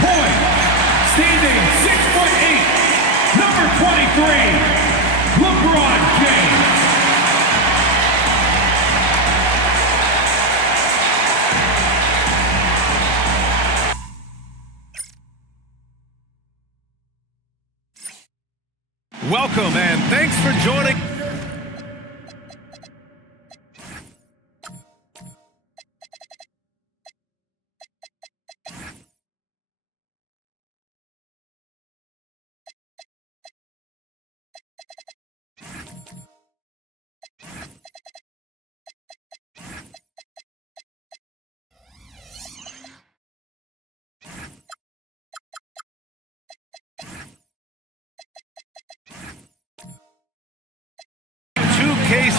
Point. Standing 6'8", number 23, LeBron James. Welcome and thanks for joining.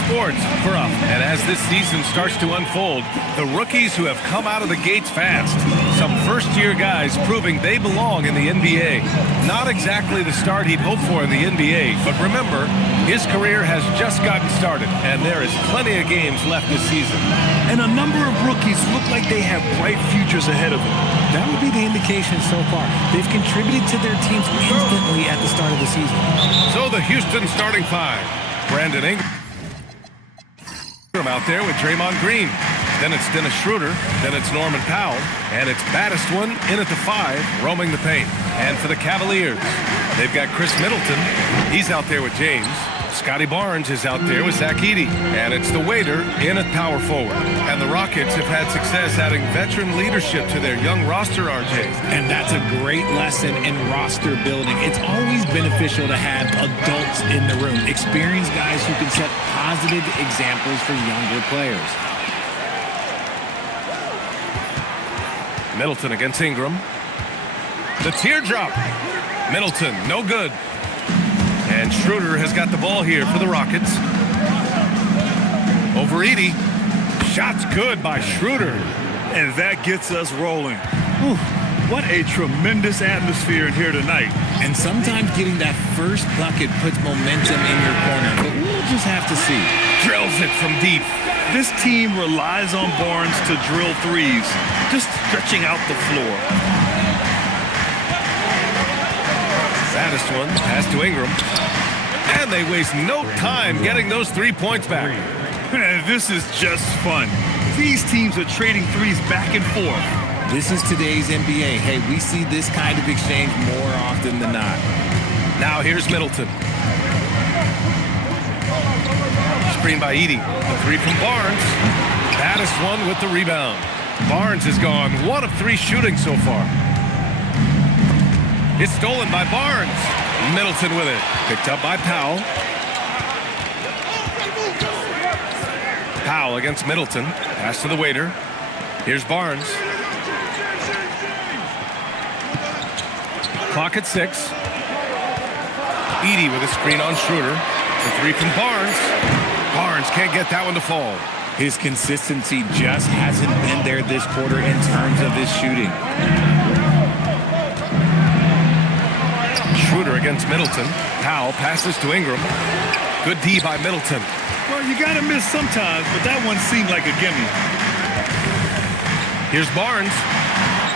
Sports for us. And as this season starts to unfold, the rookies who have come out of the gates fast. Some first-year guys proving they belong in the NBA. Not exactly the start he'd hoped for in the NBA, but remember, his career has just gotten started, and there is plenty of games left this season. And a number of rookies look like they have bright futures ahead of them. That would be the indication so far. They've contributed to their teams instantly at the start of the season. So the Houston starting five. Brandon Ingram out there with Draymond Green. Then it's Dennis Schroeder. Then it's Norman Powell. And it's baddest one in at the 5, roaming the paint. And for the Cavaliers, they've got Chris Middleton. He's out there with James. Scotty Barnes is out there with Zach Edey. And it's the waiter in at power forward. And the Rockets have had success adding veteran leadership to their young roster, RJ. And that's a great lesson in roster building. It's always beneficial to have adults in the room, experienced guys who can set positive examples for younger players. Middleton against Ingram. The teardrop. Middleton, no good. And Schroeder has got the ball here for the Rockets. Over Edey. Shot's good by Schroeder. And that gets us rolling. Whew, what a tremendous atmosphere in here tonight. And sometimes getting that first bucket puts momentum in your corner. But we'll just have to see. Drills it from deep. This team relies on Barnes to drill threes, just stretching out the floor. Baddest one, pass to Ingram. And they waste no time getting those 3 points back. This is just fun. These teams are trading threes back and forth. This is today's NBA. Hey, we see this kind of exchange more often than not. Now here's Middleton. Screen by Edey. The 3 from Barnes. Baddest one with the rebound. Barnes has gone 1 of 3 shooting so far. It's stolen by Barnes. Middleton with it. Picked up by Powell. Powell against Middleton. Pass to the waiter. Here's Barnes. Clock at 6. Edey with a screen on Schroeder. The 3 from Barnes. Barnes can't get that one to fall. His consistency just hasn't been there this quarter in terms of his shooting. Schroeder against Middleton. Powell passes to Ingram. Good D by Middleton. Well, you got to miss sometimes, but that one seemed like a gimme. Here's Barnes.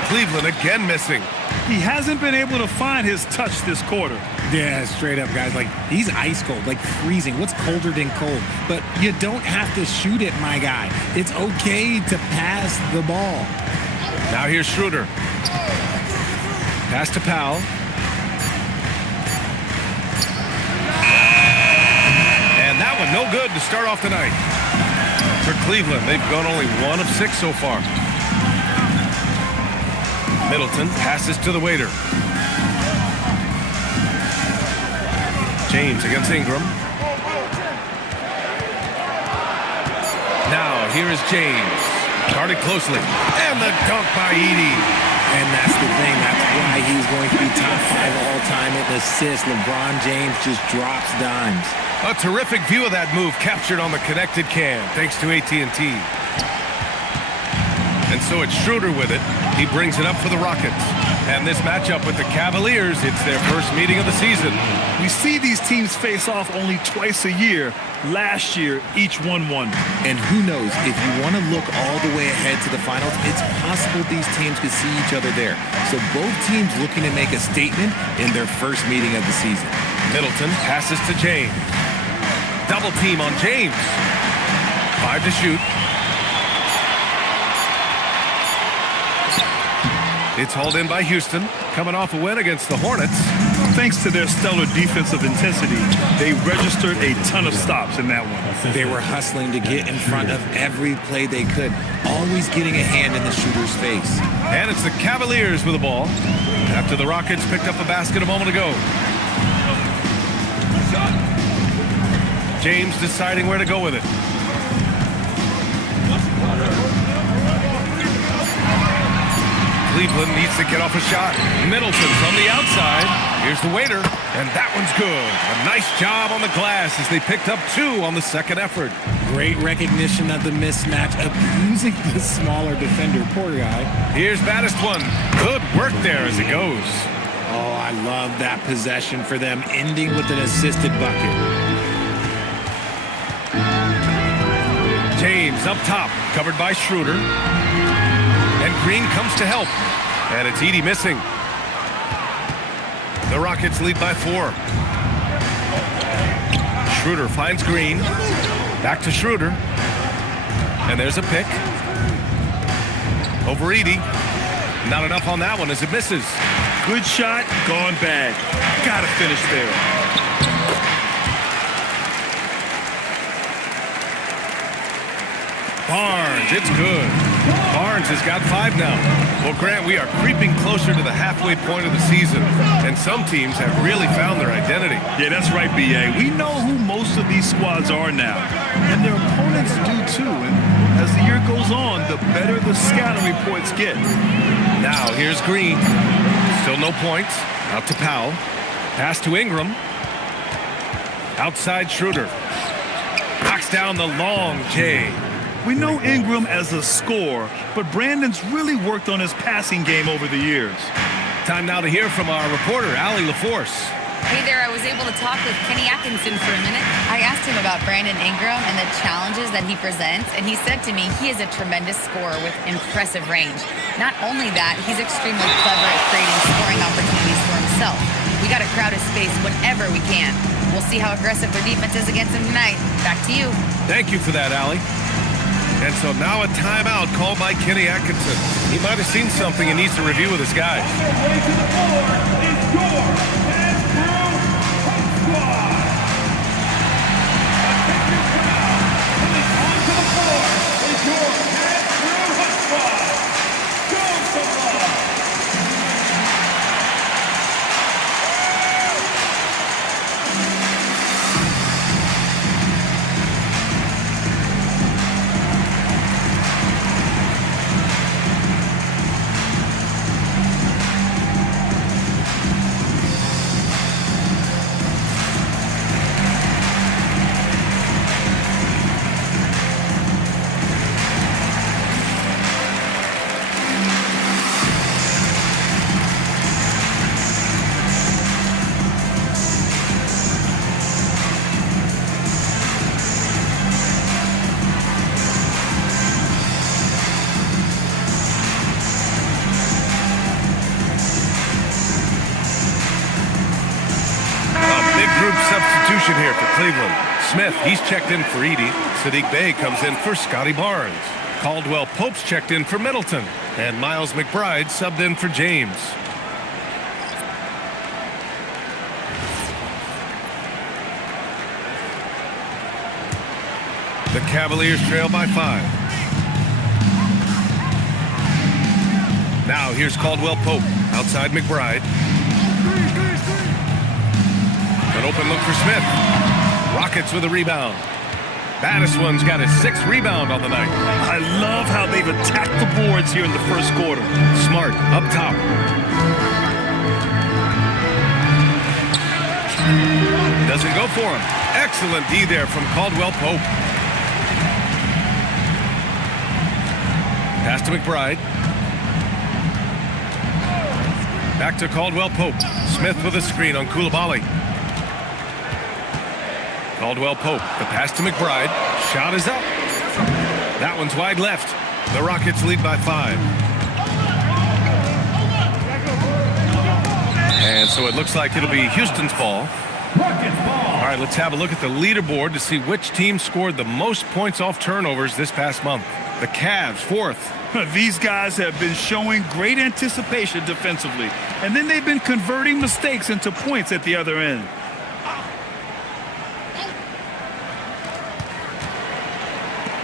Cleveland again missing. He hasn't been able to find his touch this quarter. Yeah, straight up, guys. Like, he's ice cold, like freezing. What's colder than cold? But you don't have to shoot it, my guy. It's okay to pass the ball. Now here's Schroeder. Pass to Powell. And that one no good to start off the night. For Cleveland, they've gone only 1 of 6 so far. Middleton passes to the waiter. James against Ingram. Now, here is James. Guarded closely. And the dunk by Edey. And that's the thing. That's why he's going to be top 5 all-time in assists. LeBron James just drops dimes. A terrific view of that move captured on the connected cam, thanks to AT&T. And so it's Schroeder with it. He brings it up for the Rockets. And this matchup with the Cavaliers, it's their first meeting of the season. We see these teams face off only twice a year. Last year, each won one. And who knows, if you want to look all the way ahead to the finals, it's possible these teams could see each other there. So both teams looking to make a statement in their first meeting of the season. Middleton passes to James. Double team on James. 5 to shoot. It's hauled in by Houston, coming off a win against the Hornets. Thanks to their stellar defensive intensity, they registered a ton of stops in that one. They were hustling to get in front of every play they could, always getting a hand in the shooter's face. And it's the Cavaliers with the ball after the Rockets picked up a basket a moment ago. James deciding where to go with it. Cleveland needs to get off a shot. Middleton from the outside. Here's the waiter, and that one's good. A nice job on the glass as they picked up 2 on the second effort. Great recognition of the mismatch, abusing the smaller defender. Poor guy. Here's baddest one. Good work there as it goes. Oh, I love that possession for them, ending with an assisted bucket. James up top, covered by Schroeder. And Green comes to help. And it's Edey missing. The Rockets lead by 4. Schroeder finds Green. Back to Schroeder. And there's a pick. Over Edey. Not enough on that one as it misses. Good shot, gone bad. Gotta finish there. Barnes, it's good. Barnes has got 5 now. Well, Grant, we are creeping closer to the halfway point of the season, and some teams have really found their identity. Yeah, that's right, B.A. We know who most of these squads are now, and their opponents do too. And as the year goes on, the better the scouting reports get. Now, here's Green. Still no points. Out to Powell. Pass to Ingram. Outside Schroeder. Knocks down the long J. We know Ingram as a scorer, but Brandon's really worked on his passing game over the years. Time now to hear from our reporter, Allie LaForce. Hey there, I was able to talk with Kenny Atkinson for a minute. I asked him about Brandon Ingram and the challenges that he presents, and he said to me he is a tremendous scorer with impressive range. Not only that, he's extremely clever at creating scoring opportunities for himself. We got to crowd his space whenever we can. We'll see how aggressive their defense is against him tonight. Back to you. Thank you for that, Allie. And so now a timeout called by Kenny Atkinson. He might have seen something and needs to review with his guys. Way to the floor is your Cavs Crew Squad. Attention crowd. Coming onto the floor is your Cavs Crew Hot Squad. Show some love. Substitution here for Cleveland. Smith, he's checked in for Edey. Sadiq Bey comes in for Scotty Barnes. Caldwell Pope's checked in for Middleton. And Miles McBride subbed in for James. The Cavaliers trail by 5. Now here's Caldwell Pope. Outside McBride. An open look for Smith. Rockets with a rebound. Baddest one's got his 6th rebound on the night. I love how they've attacked the boards here in the first quarter. Smart up top. Doesn't go for him. Excellent D there from Caldwell Pope. Pass to McBride. Back to Caldwell Pope. Smith with a screen on Coulibaly. Caldwell Pope, the pass to McBride. Shot is up. That one's wide left. The Rockets lead by 5. And so it looks like it'll be Houston's ball. All right, let's have a look at the leaderboard to see which team scored the most points off turnovers this past month. The Cavs, 4th. These guys have been showing great anticipation defensively, and then they've been converting mistakes into points at the other end.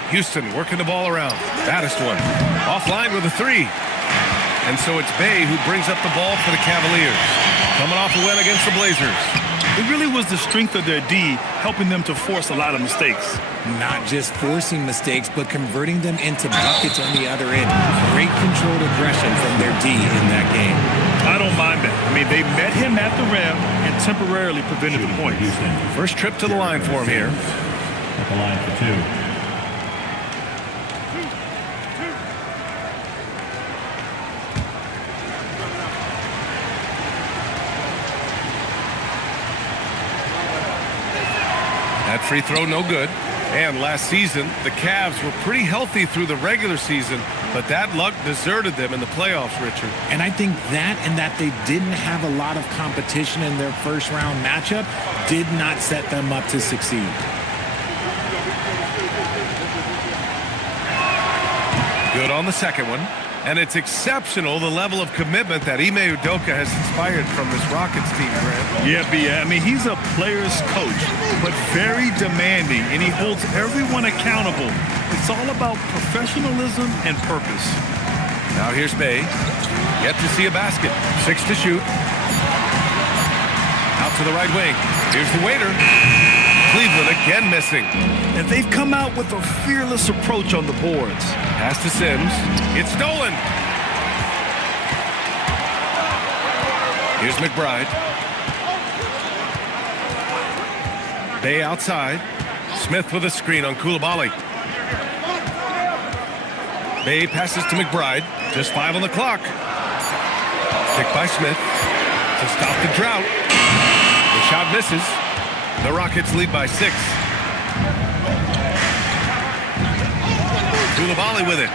Houston working the ball around. Baddest one. Offline with a 3. And so it's Bay who brings up the ball for the Cavaliers. Coming off a win against the Blazers. It really was the strength of their D helping them to force a lot of mistakes. Not just forcing mistakes, but converting them into buckets on the other end. Great controlled aggression from their D in that game. I don't mind that. I mean, they met him at the rim and temporarily prevented the point. First trip to the line for him here. At the line for 2. That free throw no good. And last season, the Cavs were pretty healthy through the regular season, but that luck deserted them in the playoffs, Richard. And I think that and that they didn't have a lot of competition in their first round matchup did not set them up to succeed. Good on the second one. And it's exceptional the level of commitment that Ime Udoka has inspired from this Rockets team, Grant. Yeah, I mean, he's a player's coach, but very demanding, and he holds everyone accountable. It's all about professionalism and purpose. Now here's Bay. Yet to see a basket. 6 to shoot. Out to the right wing. Here's the waiter. Cleveland again missing. And they've come out with a fearless approach on the boards. Pass to Sims. It's stolen. Here's McBride. Bay outside. Smith with a screen on Coulibaly. Bay passes to McBride. Just 5 on the clock. Picked by Smith to stop the drought. The shot misses. The Rockets lead by 6. Coulibaly with it.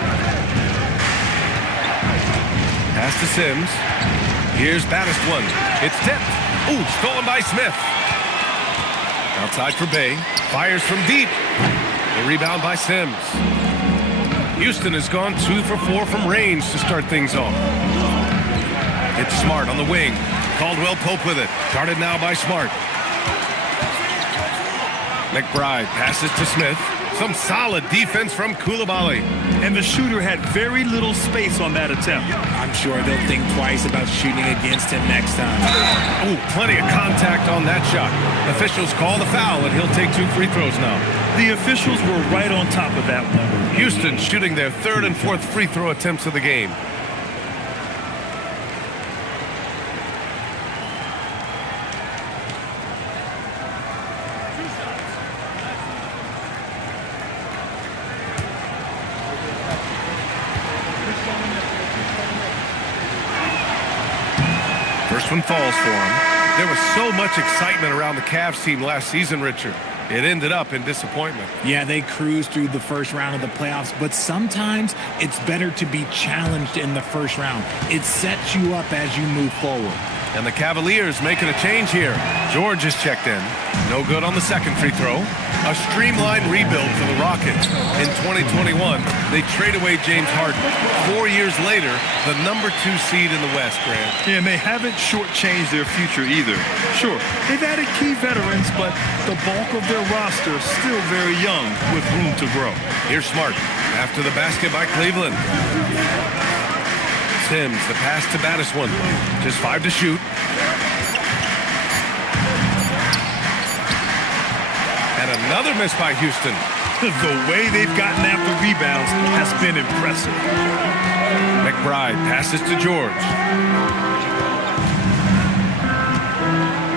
Pass to Sims. Here's Baddest one. It's tipped. Ooh, stolen by Smith. Outside for Bay. Fires from deep. The rebound by Sims. Houston has gone 2 for 4 from range to start things off. It's Smart on the wing. Caldwell Pope with it. Guarded now by Smart. McBride passes to Smith. Some solid defense from Coulibaly. And the shooter had very little space on that attempt. I'm sure they'll think twice about shooting against him next time. Oh, plenty of contact on that shot. Officials call the foul, and he'll take 2 free throws now. The officials were right on top of that one. Houston shooting their 3rd and 4th free throw attempts of the game. First one falls for him. There was so much excitement around the Cavs team last season, Richard. It ended up in disappointment. Yeah, they cruised through the first round of the playoffs, but sometimes it's better to be challenged in the first round. It sets you up as you move forward. And the Cavaliers making a change here. George is checked in. No good on the second free throw. A streamlined rebuild for the Rockets. In 2021, they trade away James Harden. 4 years later, the number 2 seed in the West, Grant. Yeah, and they haven't shortchanged their future either. Sure, they've added key veterans, but the bulk of their roster is still very young with room to grow. Here's Smart after the basket by Cleveland. Sims, the pass to Baddest one. Just 5 to shoot. And another miss by Houston. The way they've gotten after rebounds has been impressive. McBride passes to George.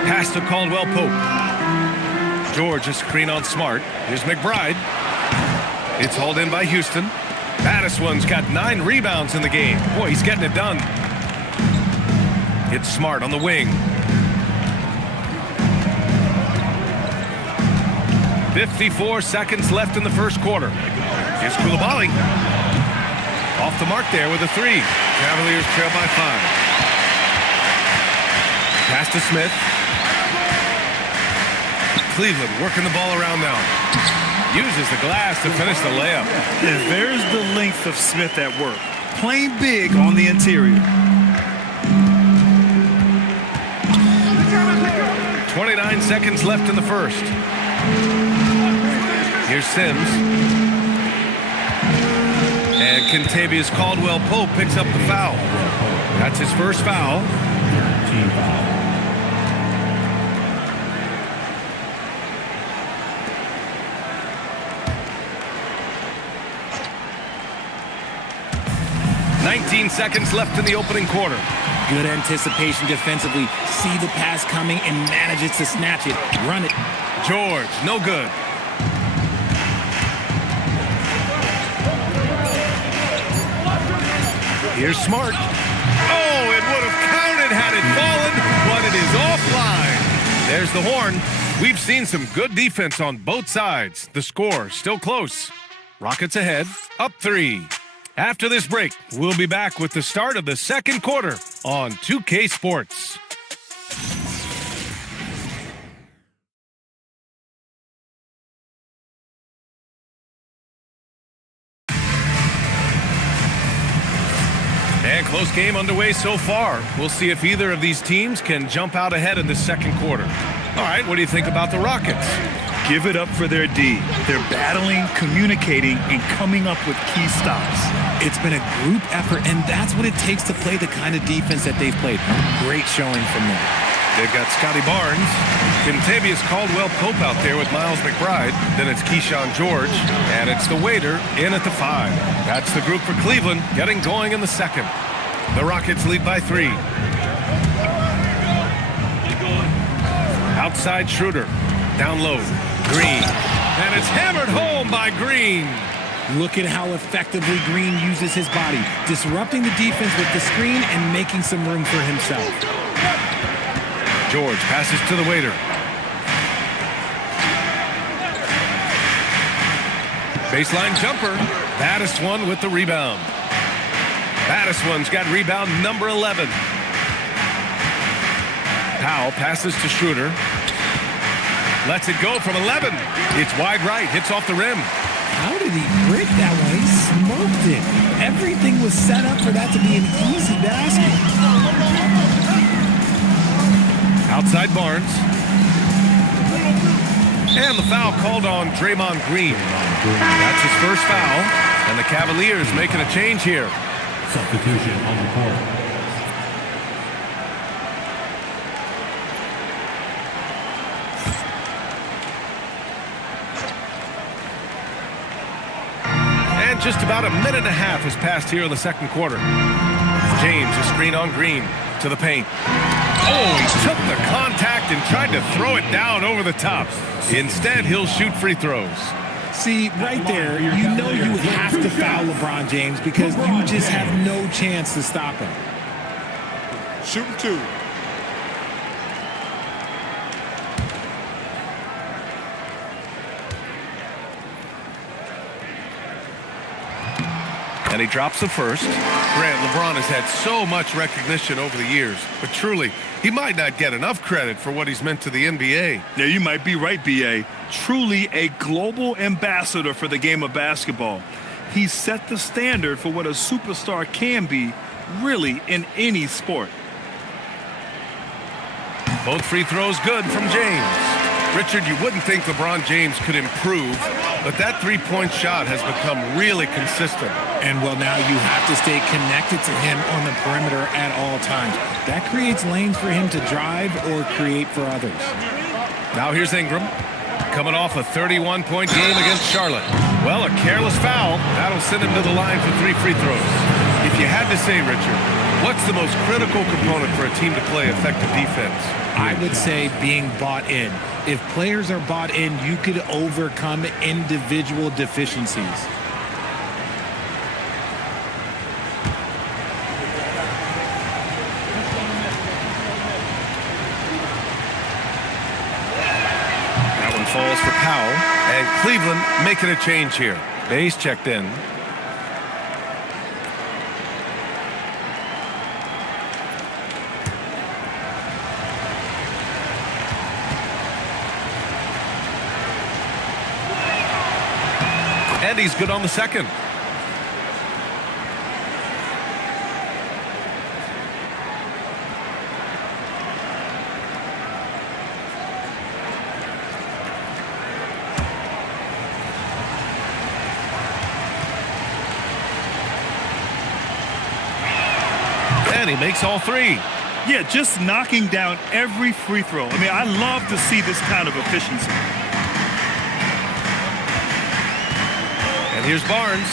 Pass to Caldwell Pope. George, a screen on Smart. Here's McBride. It's hauled in by Houston. Baddest one's got 9 rebounds in the game. Boy, he's getting it done. It's Smart on the wing. 54 seconds left in the first quarter. Here's Koulibaly. Off the mark there with a three. Cavaliers trail by 5. Pass to Smith. Cleveland working the ball around now. Uses the glass to finish the layup. And there's the length of Smith at work. Playing big on the interior. 29 seconds left in the first. Here's Sims. And Kentavious Caldwell-Pope picks up the foul. That's his first foul. Team foul. Seconds left in the opening quarter. Good anticipation defensively. See the pass coming and manages to snatch it. Run it. George, no good. Here's Smart. Oh, it would have counted had it fallen, but it is offline. There's the horn. We've seen some good defense on both sides. The score still close. Rockets ahead, up 3. After this break, we'll be back with the start of the second quarter on 2K Sports. And close game underway so far. We'll see if either of these teams can jump out ahead in the second quarter. All right, what do you think about the Rockets? Give it up for their D. They're battling, communicating, and coming up with key stops. It's been a group effort, and that's what it takes to play the kind of defense that they've played. Great showing from them. They've got Scotty Barnes, Kentavious Caldwell-Pope out there with Miles McBride. Then it's Keyshawn George, and it's the waiter in at the 5. That's the group for Cleveland getting going in the second. The Rockets lead by 3. Outside Schroeder, down low, Green, and it's hammered home by Green. Look at how effectively Green uses his body, disrupting the defense with the screen and making some room for himself. George passes to the waiter. Baseline jumper. Baddest-one with the rebound. Baddest-one's got rebound number 11. Powell passes to Schroeder. Lets it go from 11. It's wide right, hits off the rim. How did he break that one? He smoked it. Everything was set up for that to be an easy basket. Outside Barnes. And the foul called on Draymond Green. That's his first foul. And the Cavaliers making a change here. Substitution on the court. Just about a minute and a half has passed here in the second quarter. James, a screen on Green to the paint. Oh, he took the contact and tried to throw it down over the top. Instead, he'll shoot free throws. See, right there, you know you have to foul LeBron James because you just have no chance to stop him. Shooting 2. And he drops the first. Grant, LeBron has had so much recognition over the years, but truly, he might not get enough credit for what he's meant to the NBA. Yeah, you might be right, B.A. Truly a global ambassador for the game of basketball. He set the standard for what a superstar can be, really, in any sport. Both free throws good from James. Richard, you wouldn't think LeBron James could improve, but that three-point shot has become really consistent. And, well, now you have to stay connected to him on the perimeter at all times. That creates lanes for him to drive or create for others. Now here's Ingram, coming off a 31-point game against Charlotte. Well, a careless foul. That'll send him to the line for 3 free throws. If you had to say, Richard, what's the most critical component for a team to play effective defense? I would say being bought in. If players are bought in, you could overcome individual deficiencies. falls for Powell, and Cleveland making a change here. Bay's checked in. And he's good on the second. And he makes all three. Yeah, just knocking down every free throw. I mean, I love to see this kind of efficiency. And here's Barnes.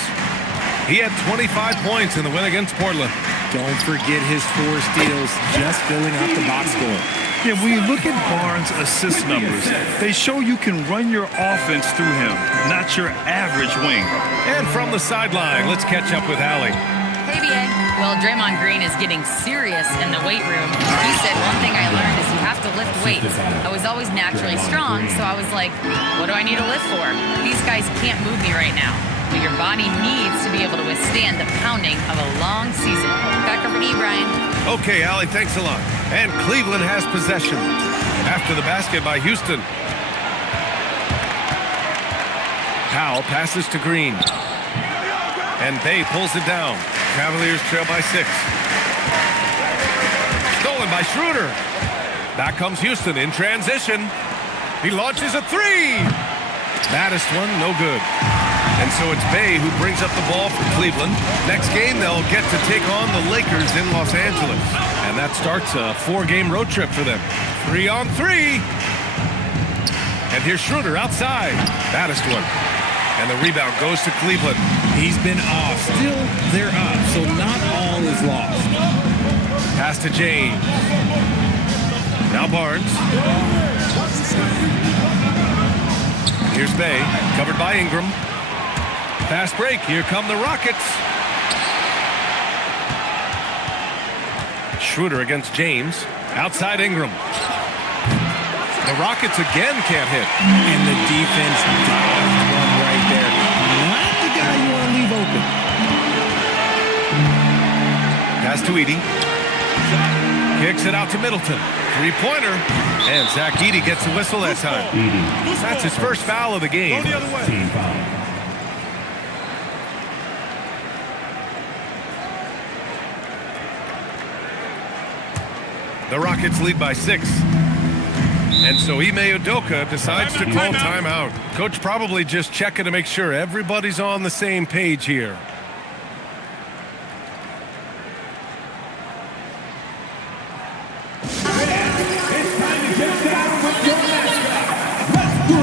He had 25 points in the win against Portland. Don't forget his 4 steals, just filling out the box score. Yeah, when you look at Barnes' assist numbers, they show you can run your offense through him, not your average wing. And from the sideline, let's catch up with Allie. Hey, BA. Well, Draymond Green is getting serious in the weight room. He said one thing I learned is you have to lift weights. I was always naturally strong, so I was like, what do I need to lift for? These guys can't move me right now. But your body needs to be able to withstand the pounding of a long season. Back over to you, Brian. Okay, Allie, thanks a lot. And Cleveland has possession. After the basket by Houston. Powell passes to Green. And Bay pulls it down. Cavaliers trail by 6. Stolen by Schroeder. Back comes Houston in transition. He launches a 3. Baddest one, no good. And so it's Bay who brings up the ball for Cleveland. Next game, they'll get to take on the Lakers in Los Angeles. And that starts a 4-game road trip for them. 3-on-3. And here's Schroeder outside. Baddest one. And the rebound goes to Cleveland. He's been off. Still, they're up, so not all is lost. Pass to James. Now Barnes. Here's Bay, covered by Ingram. Fast break. Here come the Rockets. Schroeder against James. Outside Ingram. The Rockets again can't hit. And the defense dodged one right there. Not the guy you want to leave open. Pass to Edey. Kicks it out to Middleton. 3-pointer. And Zach Edey gets the whistle that time. That's his first foul of the game. Go the other way. The Rockets lead by 6. And so Ime Udoka decides to call timeout. Coach probably just checking to make sure everybody's on the same page here. It's time to get down with your mascot. Let's go.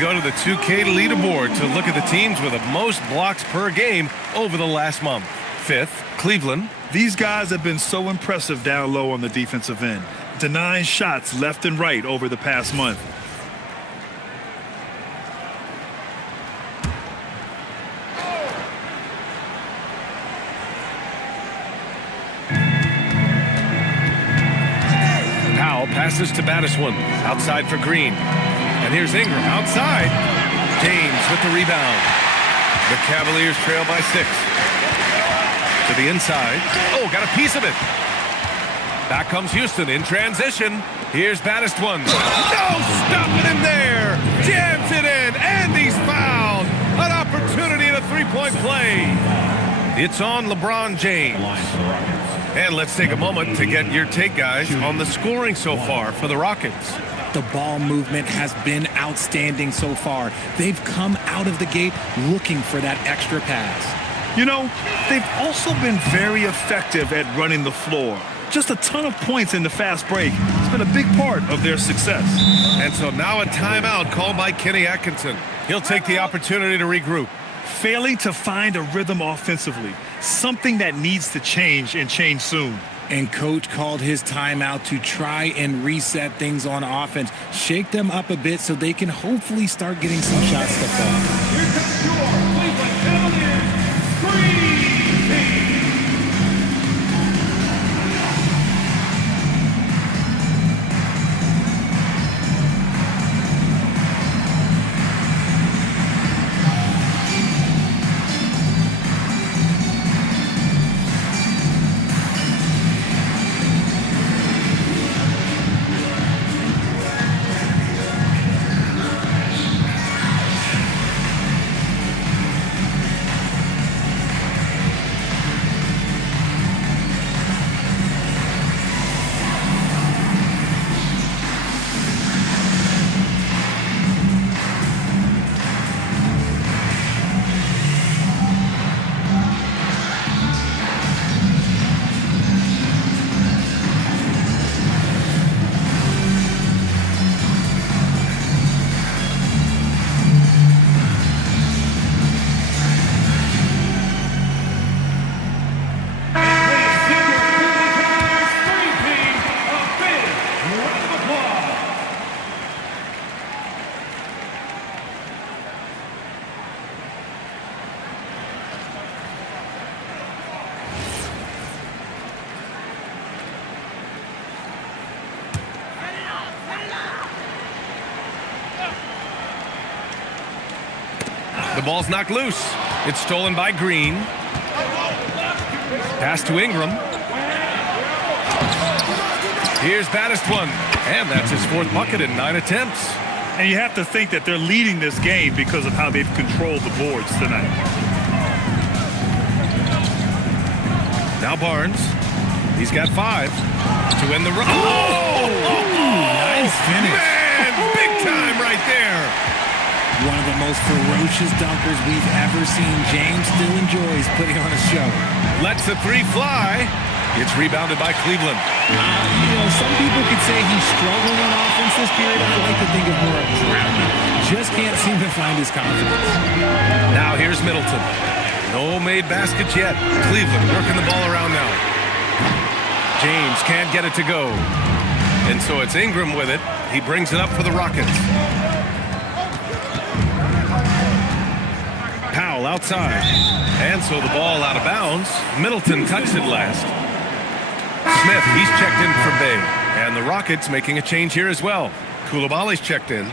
Go to the 2K leaderboard to look at the teams with the most blocks per game over the last month. 5th, Cleveland. These guys have been so impressive down low on the defensive end, denying shots left and right over the past month. Powell passes to Battiswan. Outside for Green. And here's Ingram outside. James with the rebound. The Cavaliers trail by 6. To the inside. Oh, got a piece of it. Back comes Houston in transition. Here's baddest one. No, stopping him there. Jams it in, and he's fouled. An opportunity in a three-point play. It's on LeBron James. And let's take a moment to get your take, guys, on the scoring so far for the Rockets. The ball movement has been outstanding so far. They've come out of the gate looking for that extra pass. You know, they've also been very effective at running the floor. Just a ton of points in the fast break. It's been a big part of their success. And so now a timeout called by Kenny Atkinson. He'll take the opportunity to regroup. Failing to find a rhythm offensively, something that needs to change and change soon. And coach called his timeout to try and reset things on offense, shake them up a bit so they can hopefully start getting some shots to fall. Here comes your Cleveland Cavaliers Dream Team. The ball's knocked loose. It's stolen by Green. Pass to Ingram. Here's baddest one. And that's his fourth bucket in 9 attempts. And you have to think that they're leading this game because of how they've controlled the boards tonight. Now Barnes. He's got 5 to win the run. Nice finish. Man, big time right there. One of the most ferocious dunkers we've ever seen. James still enjoys putting on a show. Lets the three fly. It's rebounded by Cleveland. Some people could say he's struggling on offense this period. I like to think of more of drowning. Just can't seem to find his confidence. Now here's Middleton. No made baskets yet. Cleveland working the ball around now. James can't get it to go. And so it's Ingram with it. He brings it up for the Rockets. Powell outside. And so the ball out of bounds. Middleton touched it last. Smith, he's checked in for Bay. And the Rockets making a change here as well. Koulibaly's checked in.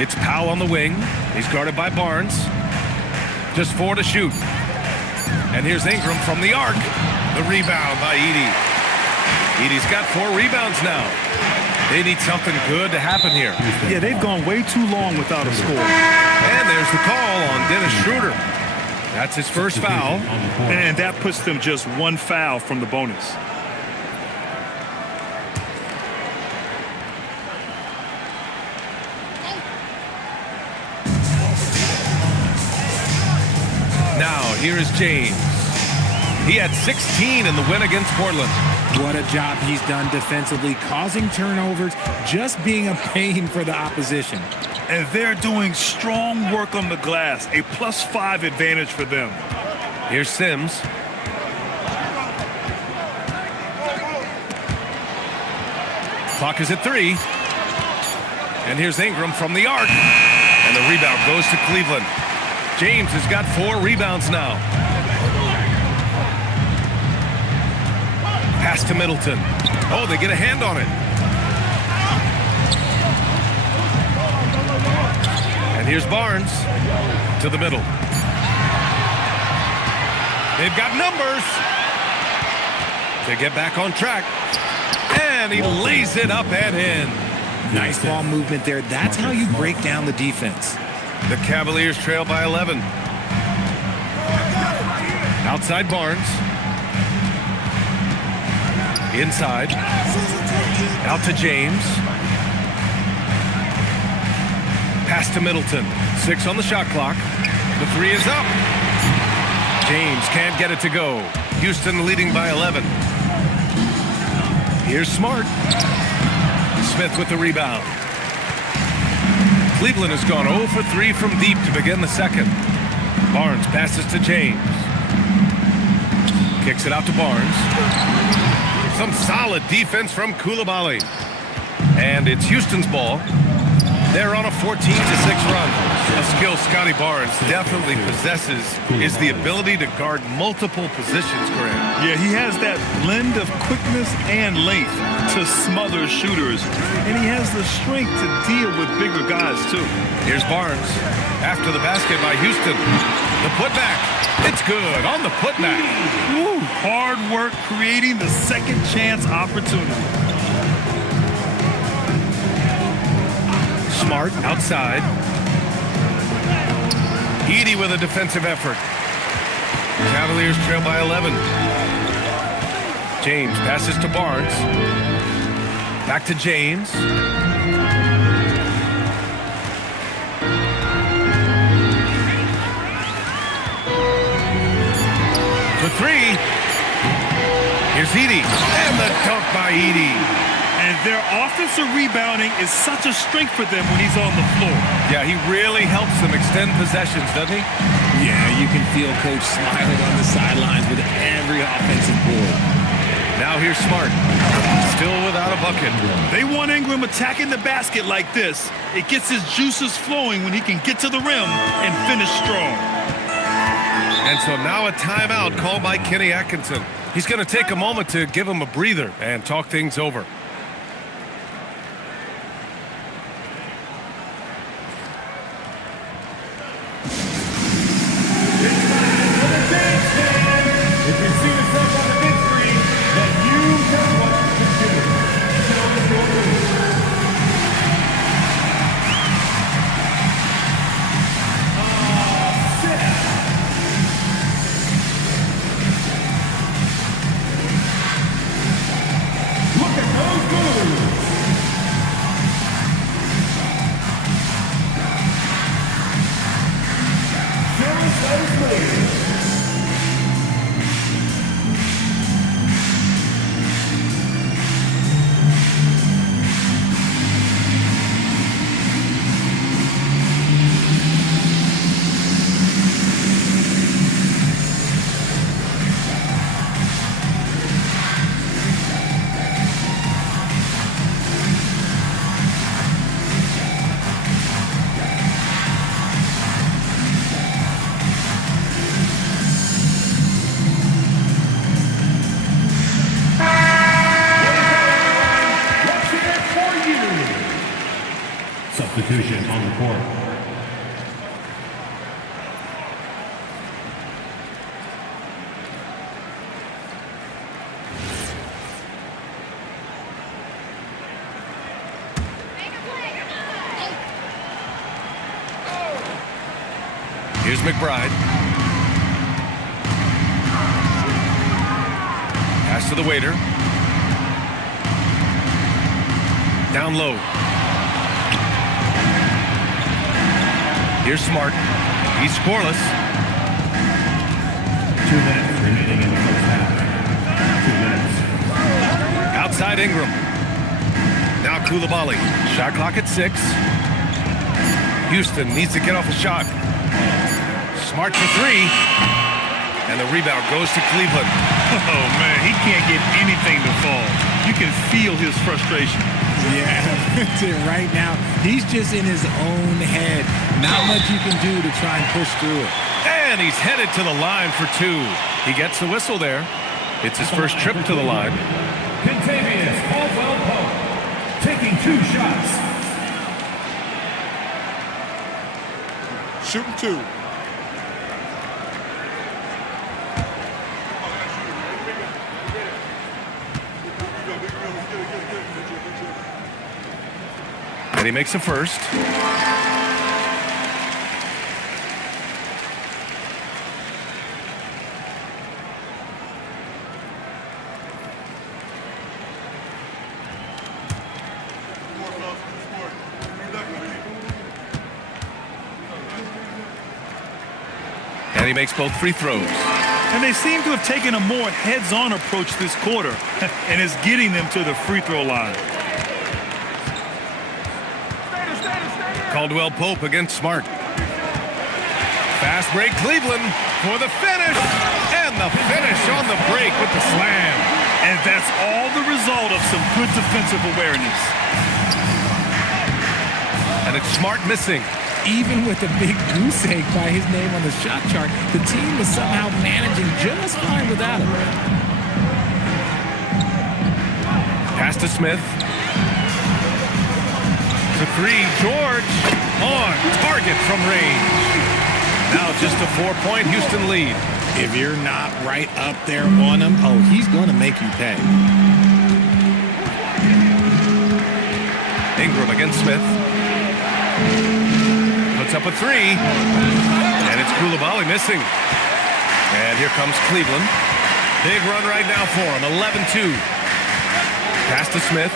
It's Powell on the wing. He's guarded by Barnes. Just 4 to shoot. And here's Ingram from the arc. The rebound by Edey. Edey's got 4 rebounds now. They need something good to happen here. Yeah, they've gone way too long without a score. And there's the call on Dennis Schroeder. That's his first foul. And that puts them just 1 foul from the bonus. Now, here is James. He had 16 in the win against Portland. What a job he's done defensively, causing turnovers, just being a pain for the opposition. And they're doing strong work on the glass, a +5 advantage for them. Here's Sims. Clock is at 3. And here's Ingram from the arc. And the rebound goes to Cleveland. James has got 4 rebounds now. Pass to Middleton. Oh, they get a hand on it. here's Barnes to the middle. They've got numbers to get back on track. And he lays it up and in. Nice ball movement there. That's how you break down the defense. The Cavaliers trail by 11. Outside Barnes. Inside. Out to James. Pass to Middleton. 6 on the shot clock. The 3 is up. James can't get it to go. Houston leading by 11. Here's Smart. Smith with the rebound. Cleveland has gone 0 for 3 from deep to begin the second. Barnes passes to James. Kicks it out to Barnes. Some solid defense from Coulibaly. And it's Houston's ball. They're on a 14-6 run. A skill Scotty Barnes definitely possesses is the ability to guard multiple positions, Grant. Yeah, he has that blend of quickness and length to smother shooters. And he has the strength to deal with bigger guys, too. Here's Barnes. After the basket by Houston. The putback. It's good on the putback. Woo, hard work creating the second chance opportunity. Smart outside. Edey with a defensive effort. Cavaliers trail by 11. James passes to Barnes. Back to James. For 3. Here's Edey. And the dunk by Edey. And their offensive rebounding is such a strength for them when he's on the floor. Yeah, he really helps them extend possessions, doesn't he? Yeah, you can feel Coach smiling on the sidelines with every offensive board. Now here's Smart. Still without a bucket. They want Ingram attacking the basket like this. It gets his juices flowing when he can get to the rim and finish strong. And so now a timeout called by Kenny Atkinson. He's going to take a moment to give him a breather and talk things over. Substitution on the court. Here's McBride. Pass to the waiter. Down low. Here's Smart. He's scoreless. 2 minutes remaining in the first half. 2 minutes. Outside Ingram. Now Coulibaly. Shot clock at 6. Houston needs to get off a shot. Smart for 3. And the rebound goes to Cleveland. Oh, man, he can't get anything to fall. You can feel his frustration. Yeah, right now, he's just in his own head. Not much you can do to try and push through it. And he's headed to the line for 2. He gets the whistle there. It's his first trip to the line. Contavious Caldwell Pope taking 2 shots. Shooting 2. And he makes a first. And he makes both free throws. And they seem to have taken a more heads-on approach this quarter, and it's getting them to the free throw line. Caldwell Pope against Smart. Fast break, Cleveland for the finish. And the finish on the break with the slam. And that's all the result of some good defensive awareness. And it's Smart missing. Even with a big goose egg by his name on the shot chart, the team is somehow managing just fine without him. Pass to Smith. To 3, George on target from range. Now just a 4-point Houston lead. If you're not right up there on him, oh, he's going to make you pay. Ingram against Smith. Puts up a 3. And it's Coulibaly missing. And here comes Cleveland. Big run right now for him. 11-2. Pass to Smith.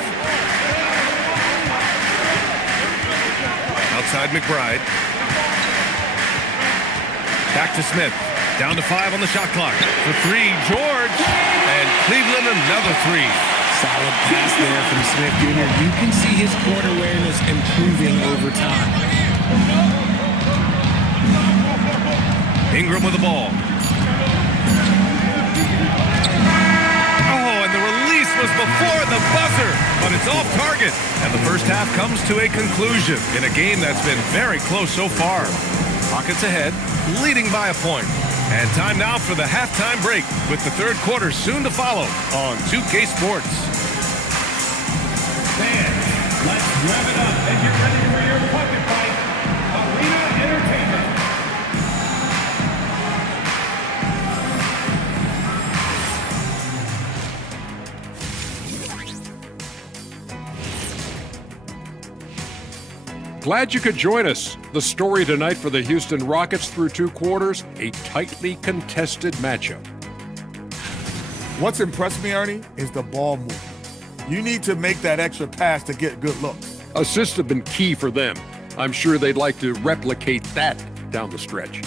Outside McBride. Back to Smith. Down to 5 on the shot clock. For 3, George. And Cleveland another 3. Solid pass there from Smith Jr. You can see his court awareness improving over time. Ingram with the ball. Oh, and the release was before the buzzer, but it's off target. And the first half comes to a conclusion in a game that's been very close so far. Rockets ahead, leading by a point. And time now for the halftime break with the third quarter soon to follow on 2K Sports. Fans, let's rev it up and get ready for your bucket fight. Arena Entertainment. Glad you could join us. The story tonight for the Houston Rockets through 2 quarters, a tightly contested matchup. What's impressed me, Ernie, is the ball movement. You need to make that extra pass to get good looks. Assists have been key for them. I'm sure they'd like to replicate that down the stretch.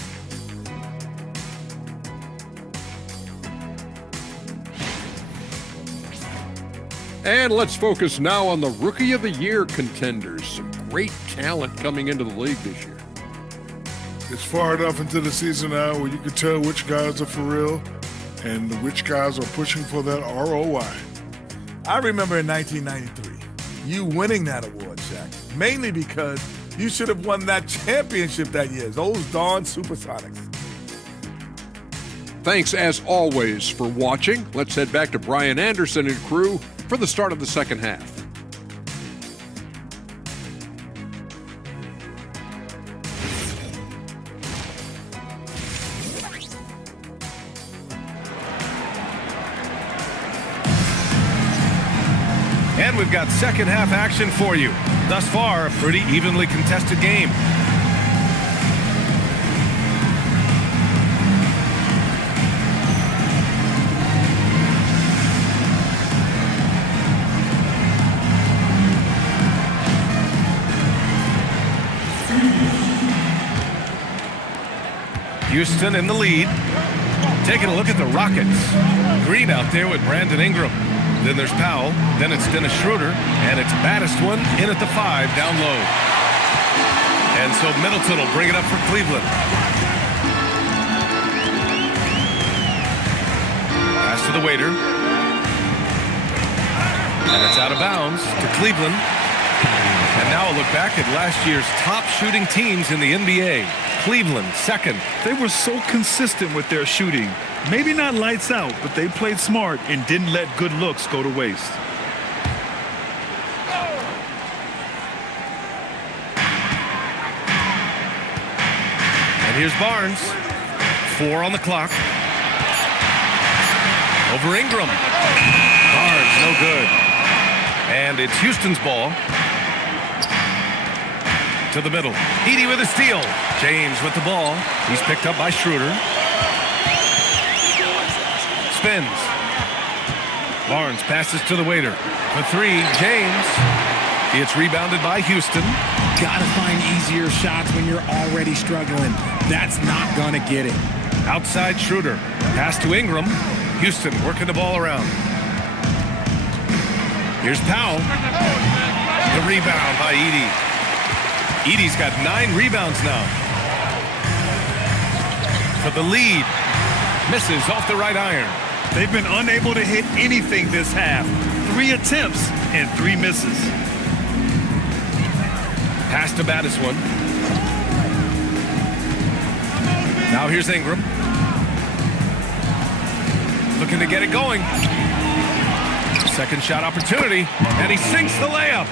And let's focus now on the Rookie of the Year contenders. Some great talent coming into the league this year. It's far enough into the season now where you can tell which guys are for real and which guys are pushing for that ROI. I remember in 1993, you winning that award, Shaq, mainly because you should have won that championship that year, those darn Supersonics. Thanks, as always, for watching. Let's head back to Brian Anderson and crew for the start of the second half. And we've got second half action for you. Thus far, a pretty evenly contested game. Houston in the lead. Taking a look at the Rockets. Green out there with Brandon Ingram. Then there's Powell. Then it's Dennis Schroeder. And it's baddest one in at the 5 down low. And so Middleton will bring it up for Cleveland. Pass to the waiter. And it's out of bounds to Cleveland. And now a look back at last year's top shooting teams in the NBA. Cleveland, second. They were so consistent with their shooting. Maybe not lights out, but they played smart and didn't let good looks go to waste. here's Barnes. 4 on the clock. Over Ingram. Barnes, no good. And it's Houston's ball. To the middle. Edey with a steal. James with the ball. He's picked up by Schroeder. Spins. Barnes passes to the waiter. For 3, James. It's rebounded by Houston. Gotta find easier shots when you're already struggling. That's not gonna get it. Outside Schroeder. Pass to Ingram. Houston working the ball around. Here's Powell. The rebound by Edey. Edey's got 9 rebounds now. For the lead. Misses off the right iron. They've been unable to hit anything this half. 3 attempts and 3 misses. Pass to Battiswan. Now here's Ingram. Looking to get it going. Second shot opportunity, and he sinks the layup.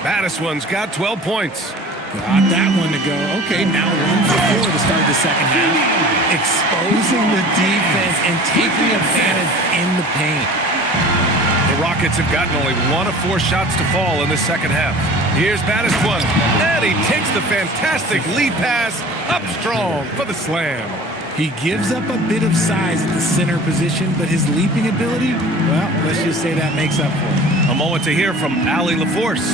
Battiswan's got 12 points. Got that one to go. Okay, now 1 for 4 to start the second half. Exposing the defense and taking advantage in the paint. The Rockets have gotten only 1 of 4 shots to fall in the second half. Here's Battiswan, and he takes the fantastic lead pass up strong for the slam. He gives up a bit of size at the center position, but his leaping ability, well, let's just say that makes up for it. A moment to hear from Allie LaForce.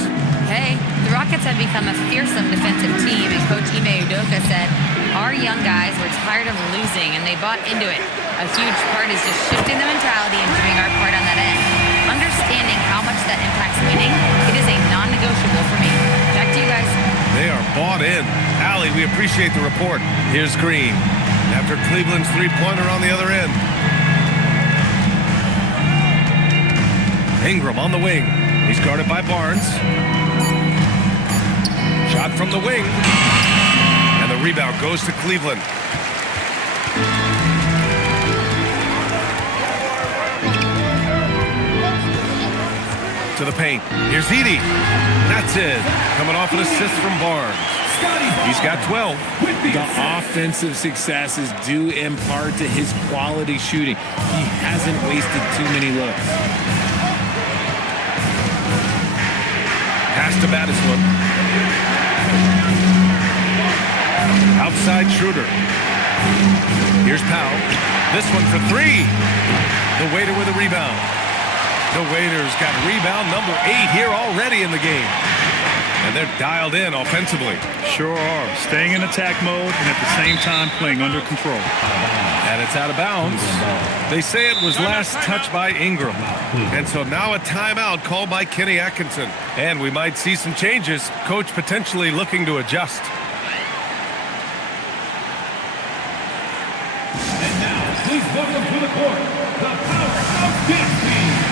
Hey, the Rockets have become a fearsome defensive team, and Coach Ime Udoka said, our young guys were tired of losing, and they bought into it. A huge part is just shifting the mentality and doing our part on that end. Understanding how much that impacts winning, it is a non-negotiable for me. Back to you guys. They are bought in. Allie, we appreciate the report. Here's Green. After Cleveland's three-pointer on the other end. Ingram on the wing. He's guarded by Barnes. Shot from the wing. And the rebound goes to Cleveland. To the paint. Here's Edey. That's it. Coming off an assist from Barnes. He's got 12. The offensive successes due in part to his quality shooting. He hasn't wasted too many looks. Pass to Battiswan. Outside Schroeder. Here's Powell. This one for 3. The waiter with a rebound. The Waiters got rebound number 8 here already in the game. And they're dialed in offensively. Sure are. Staying in attack mode and at the same time playing under control. And it's out of bounds. They say it was last touched by Ingram. And so now a timeout called by Kenny Atkinson. And we might see some changes. Coach potentially looking to adjust. And now, please welcome to the court, the Powerhouse Dance Team.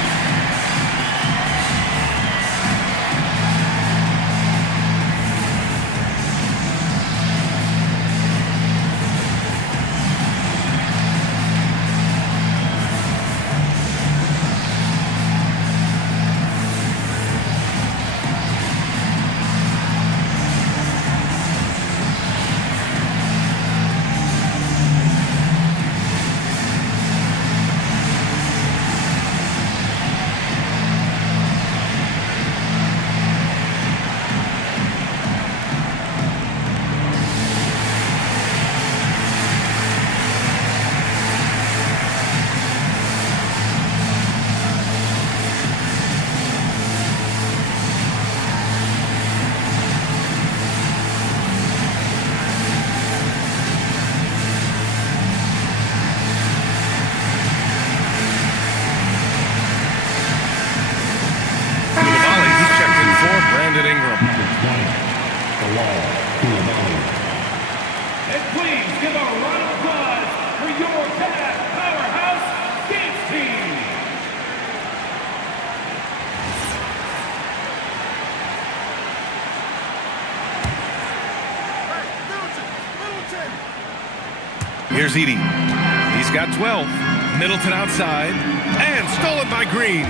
And please give a round of applause for your Cavs Powerhouse Dance Team. Here's Edey. He's got 12. Middleton outside. And stolen by Green.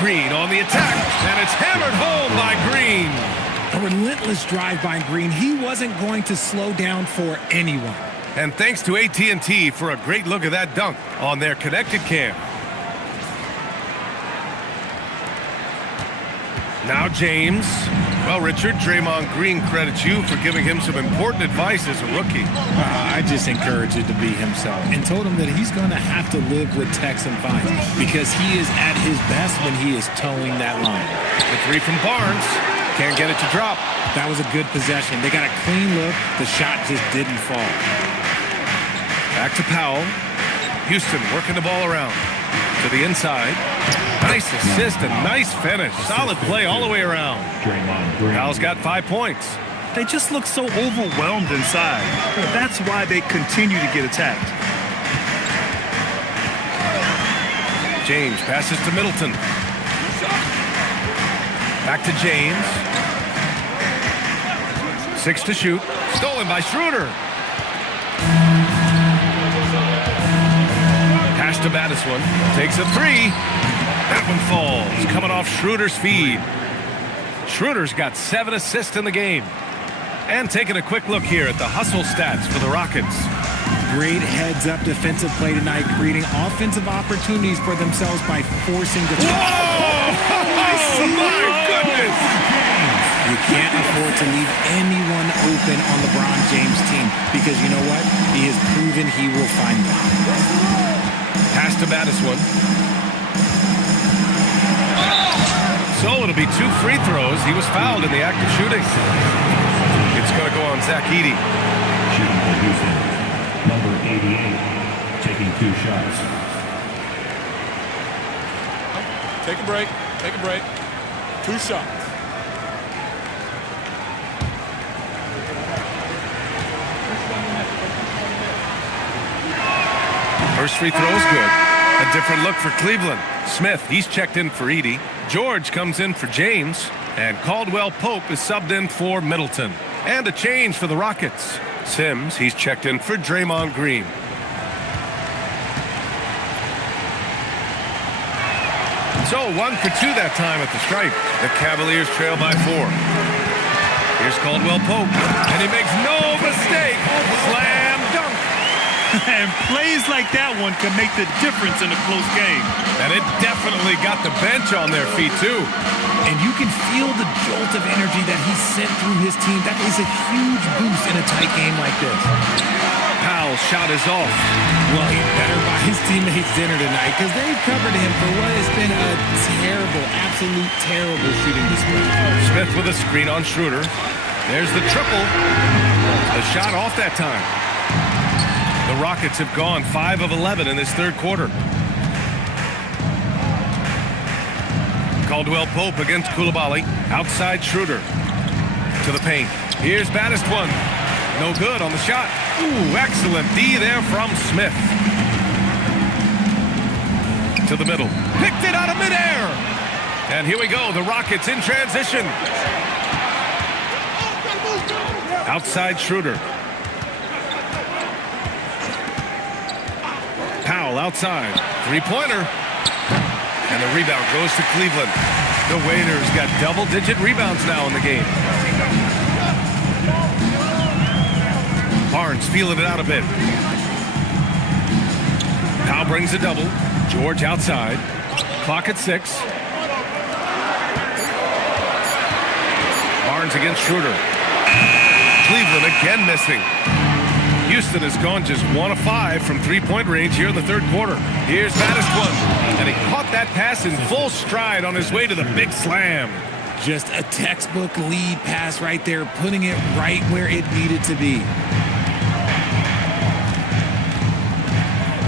Green on the attack. And it's hammered home by Green. The relentless drive by Green. He wasn't going to slow down for anyone. And thanks to AT&T for a great look at that dunk on their connected cam. Now James. Well, Richard, Draymond Green credits you for giving him some important advice as a rookie. I just encouraged him to be himself and told him that he's going to have to live with techs and fines because he is at his best when he is towing that line. The three from Barnes. Can't get it to drop. That was a good possession. They got a clean look. The shot just didn't fall. Back to Powell. Houston working the ball around. To the inside. Nice assist and nice finish. Solid play all the way around. Powell's got 5 points. They just look so overwhelmed inside. That's why they continue to get attacked. James passes to Middleton. Back to James. 6 to shoot. Stolen by Schroeder. Pass to Madison. Takes a three. That one falls. Coming off Schroeder's feed. Schroeder's got 7 assists in the game. And taking a quick look here at the hustle stats for the Rockets. Great heads-up defensive play tonight, creating offensive opportunities for themselves by forcing the... Whoa! Oh, my goodness! You can't afford to leave anyone open on LeBron James' team because you know what? He has proven he will find them. Pass to Madison. So it'll be 2 free throws. He was fouled in the act of shooting. It's going to go on Zach Edey. Shooting for Houston, number 88, taking 2 shots. Take a break. Take a break. 2 shots. First free throw is good. A different look for Cleveland. Smith, he's checked in for Edey. George comes in for James. And Caldwell Pope is subbed in for Middleton. And a change for the Rockets. Sims, he's checked in for Draymond Green. So 1 for 2 that time at the stripe. The Cavaliers trail by 4. Here's Caldwell Pope. And he makes no mistake. Slam dunk. And plays like that one can make the difference in a close game. And it definitely got the bench on their feet, too. And you can feel the jolt of energy that he sent through his team. That is a huge boost in a tight game like this. Powell's shot is off. Well, he better buy his teammates dinner tonight because they've covered him for what has been a terrible, absolute terrible shooting display. Smith with a screen on Schroeder. There's the triple. The shot off that time. The Rockets have gone 5 of 11 in this third quarter. Caldwell Pope against Coulibaly. Outside Schroeder. To the paint. Here's Baddest one. No good on the shot. Ooh, excellent D there from Smith. To the middle. Picked it out of midair. And here we go. The Rockets in transition. Outside Schroeder. Powell outside. Three-pointer. And the rebound goes to Cleveland. The Waiters got double-digit rebounds now in the game. Barnes feeling it out a bit. Powell brings a double. George outside. Clock at 6. Barnes against Schroeder. Cleveland again missing. Houston has gone just 1 of 5 from three-point range here in the third quarter. Here's Baddest one. And he caught that pass in full stride on his way to the big slam. Just a textbook lead pass right there, putting it right where it needed to be.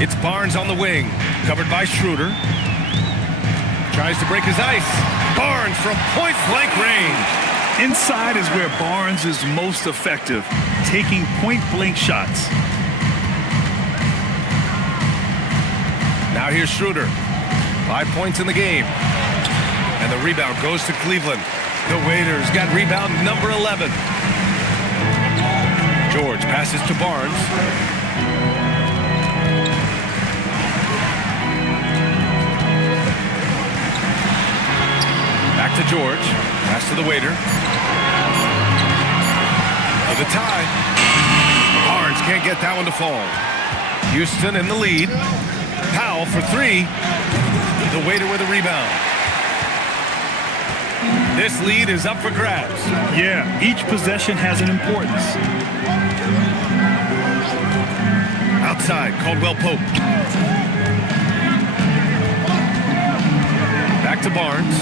It's Barnes on the wing, covered by Schroeder. Tries to break his ice. Barnes from point-blank range. Inside is where Barnes is most effective, taking point-blank shots. Now here's Schroeder. 5 points in the game. And the rebound goes to Cleveland. The Waiters got rebound number 11. George passes to Barnes. Back to George. Pass to the Waiter. for the tie. Barnes can't get that one to fall. Houston in the lead. Powell for three. The waiter with a rebound. This lead is up for grabs. Yeah, each possession has an importance. Outside, Caldwell Pope. Back to Barnes.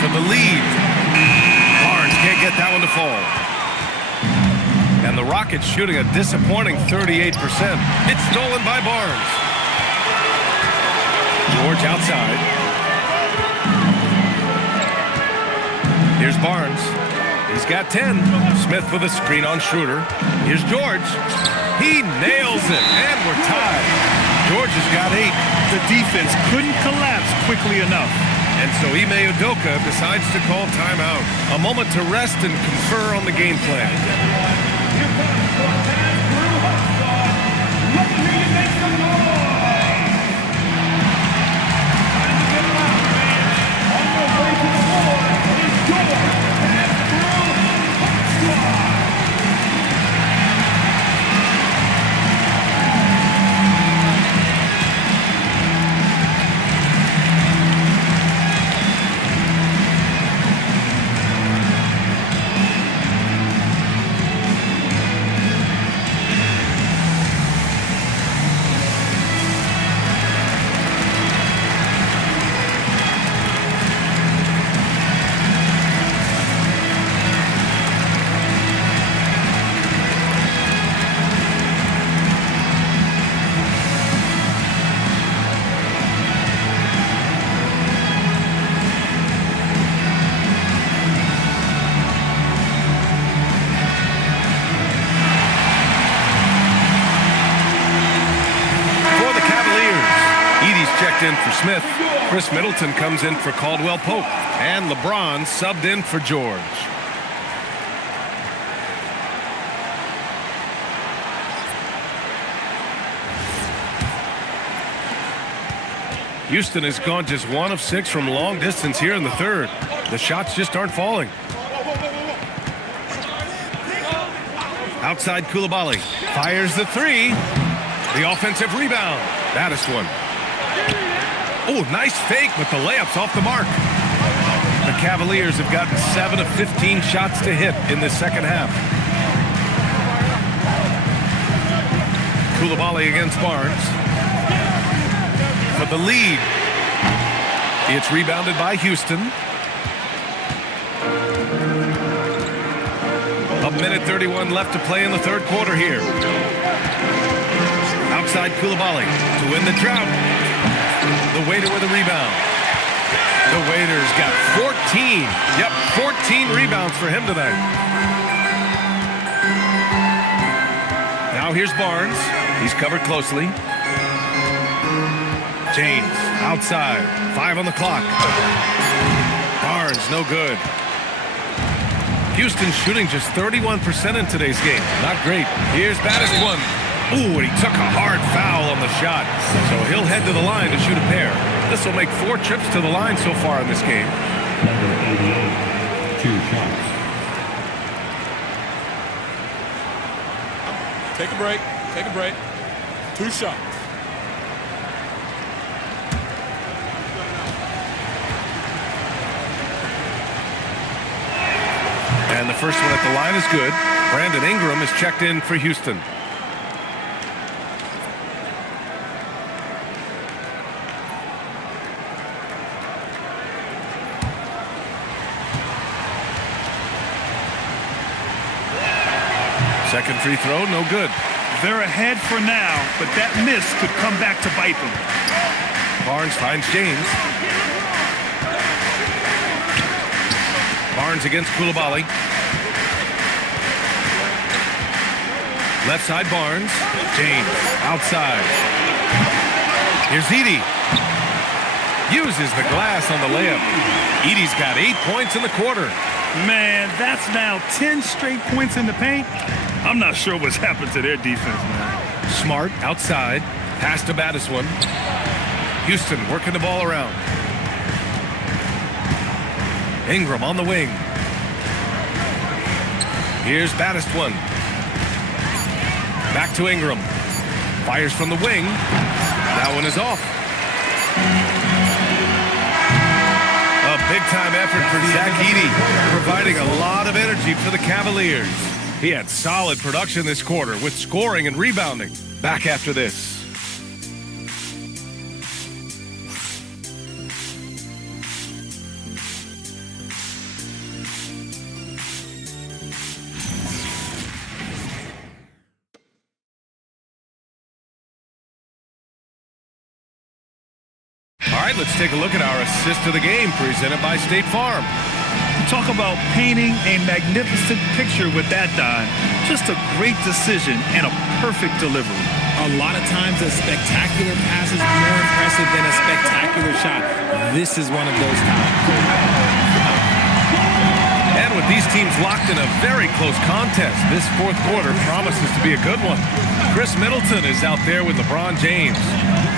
For the lead. Barnes can't get that one to fall. And the Rockets shooting a disappointing 38%. It's stolen by Barnes. George outside. Here's Barnes. He's got 10. Smith with a screen on Schroeder. Here's George. He nails it, and we're tied. George has got 8. The defense couldn't collapse quickly enough. And so Ime Udoka decides to call timeout. A moment to rest and confer on the game plan. Here comes Cortez through Hudson. Let's see you make some noise. Time to get around, man. On your way to the floor is George. Pass through Hudson. Checked in for Smith. Chris Middleton comes in for Caldwell Pope. And LeBron subbed in for George. Houston has gone just 1 of 6 from long distance here in the third. The shots just aren't falling. Outside Coulibaly. Fires the three. The offensive rebound. Baddest one. Oh, nice fake, but the layup's off the mark. The Cavaliers have gotten 7 of 15 shots to hit in the second half. Coulibaly against Barnes. For the lead. It's rebounded by Houston. A minute 31 left to play in the third quarter here. Outside Coulibaly to win the drought. The waiter with a rebound. The waiter's got 14. Yep, 14 rebounds for him tonight. Now here's Barnes. He's covered closely. James outside. 5 on the clock. Barnes no good. Houston shooting just 31% in today's game. Not great. Here's baddest one. Ooh, and he took a hard foul on the shot. So he'll head to the line to shoot a pair. This will make 4 trips to the line so far in this game. Number 88, 2 shots. Take a break. Take a break. 2 shots. And the first one at the line is good. Brandon Ingram is checked in for Houston. Second free throw, no good. They're ahead for now, but that miss could come back to bite them. Barnes finds James. Barnes against Coulibaly. Left side Barnes. James outside. Here's Edey. Uses the glass on the layup. Edey's got 8 points in the quarter. Man, that's now 10 straight points in the paint. I'm not sure what's happened to their defense, man. Smart outside. Pass to baddest one. Houston working the ball around. Ingram on the wing. Here's Battistone. Back to Ingram. Fires from the wing. That one is off. A big-time effort for Zach Edey, providing a lot of energy for the Cavaliers. He had solid production this quarter with scoring and rebounding. Back after this. All right, let's take a look at our assist of the game presented by State Farm. Talk about painting a magnificent picture with that, Don. Just a great decision and a perfect delivery. A lot of times a spectacular pass is more impressive than a spectacular shot. This is one of those times. And with these teams locked in a very close contest, this fourth quarter promises to be a good one. Chris Middleton is out there with LeBron James.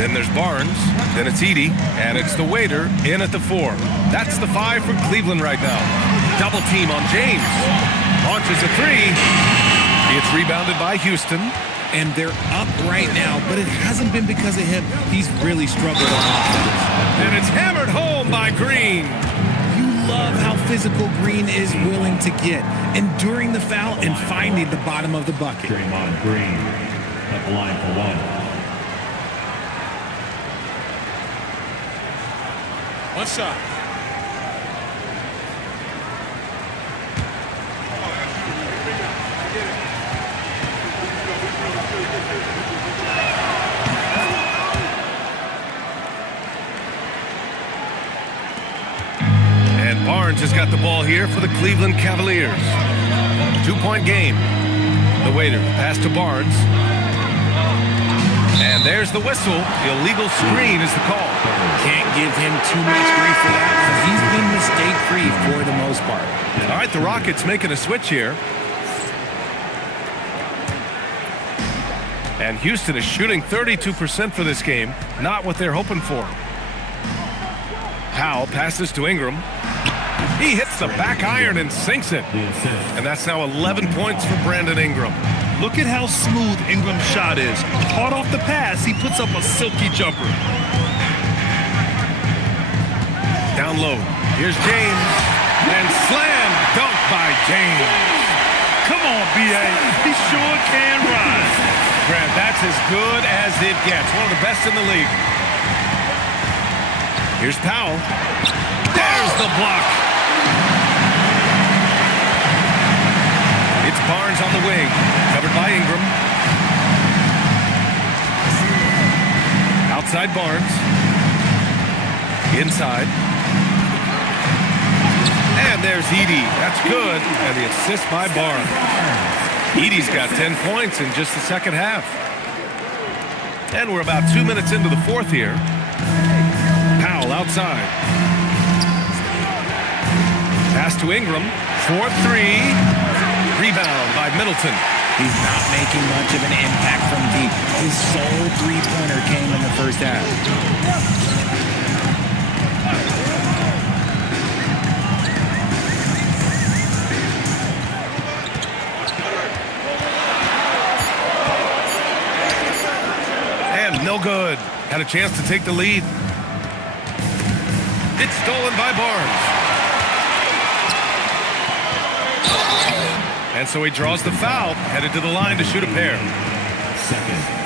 Then there's Barnes, then it's Edey, and it's the waiter in at the 4. That's the 5 for Cleveland right now. Double team on James. Launches a 3. It's rebounded by Houston. And they're up right now, but it hasn't been because of him. He's really struggled on offense. And it's hammered home by Green. You love how physical Green is willing to get, enduring the foul and finding the bottom of the bucket. Draymond Green at the line for 1. One shot. And Barnes has got the ball here for the Cleveland Cavaliers. 2-point game. The waiter pass to Barnes. And there's the whistle. Illegal screen is the call. Can't give him too much grief for that one. He's been mistake-free for the most part. All right, the Rockets making a switch here. And Houston is shooting 32% for this game. Not what they're hoping for. Powell passes to Ingram. He hits the back iron and sinks it. And that's now 11 points for Brandon Ingram. Look at how smooth Ingram's shot is. Hard off the pass, he puts up a silky jumper. Down low. Here's James. And slam dunk by James. Come on, B.A. He sure can rise. Grant, that's as good as it gets. One of the best in the league. Here's Powell. There's the block. It's Barnes on the wing. Covered by Ingram. Outside Barnes. Inside. And there's Edey. That's good. And the assist by Barnes. Edey's got 10 points in just the second half. And we're about 2 minutes into the fourth here. Powell outside. Pass to Ingram. 4-3. Rebound by Middleton. He's not making much of an impact from deep. His sole three-pointer came in the first half. And no good. Had a chance to take the lead. It's stolen by Barnes. And so he draws the foul, headed to the line to shoot a pair.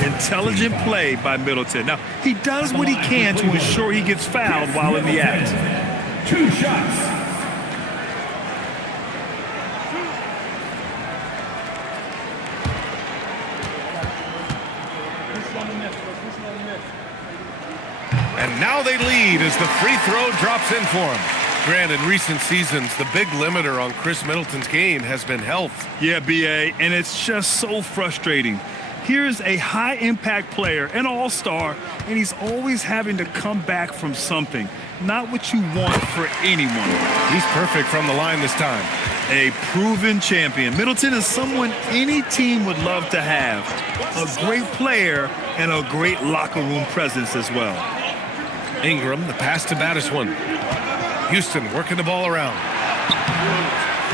Intelligent play by Middleton. Now, he does what he can to ensure he gets fouled while in the act. 2 shots. And now they lead as the free throw drops in for him. Grant, in recent seasons, the big limiter on Chris Middleton's game has been health. Yeah, B.A., and it's just so frustrating. Here's a high-impact player, an all-star, and he's always having to come back from something. Not what you want for anyone. He's perfect from the line this time. A proven champion. Middleton is someone any team would love to have. A great player and a great locker room presence as well. Ingram, the pass to Battistone. Houston working the ball around.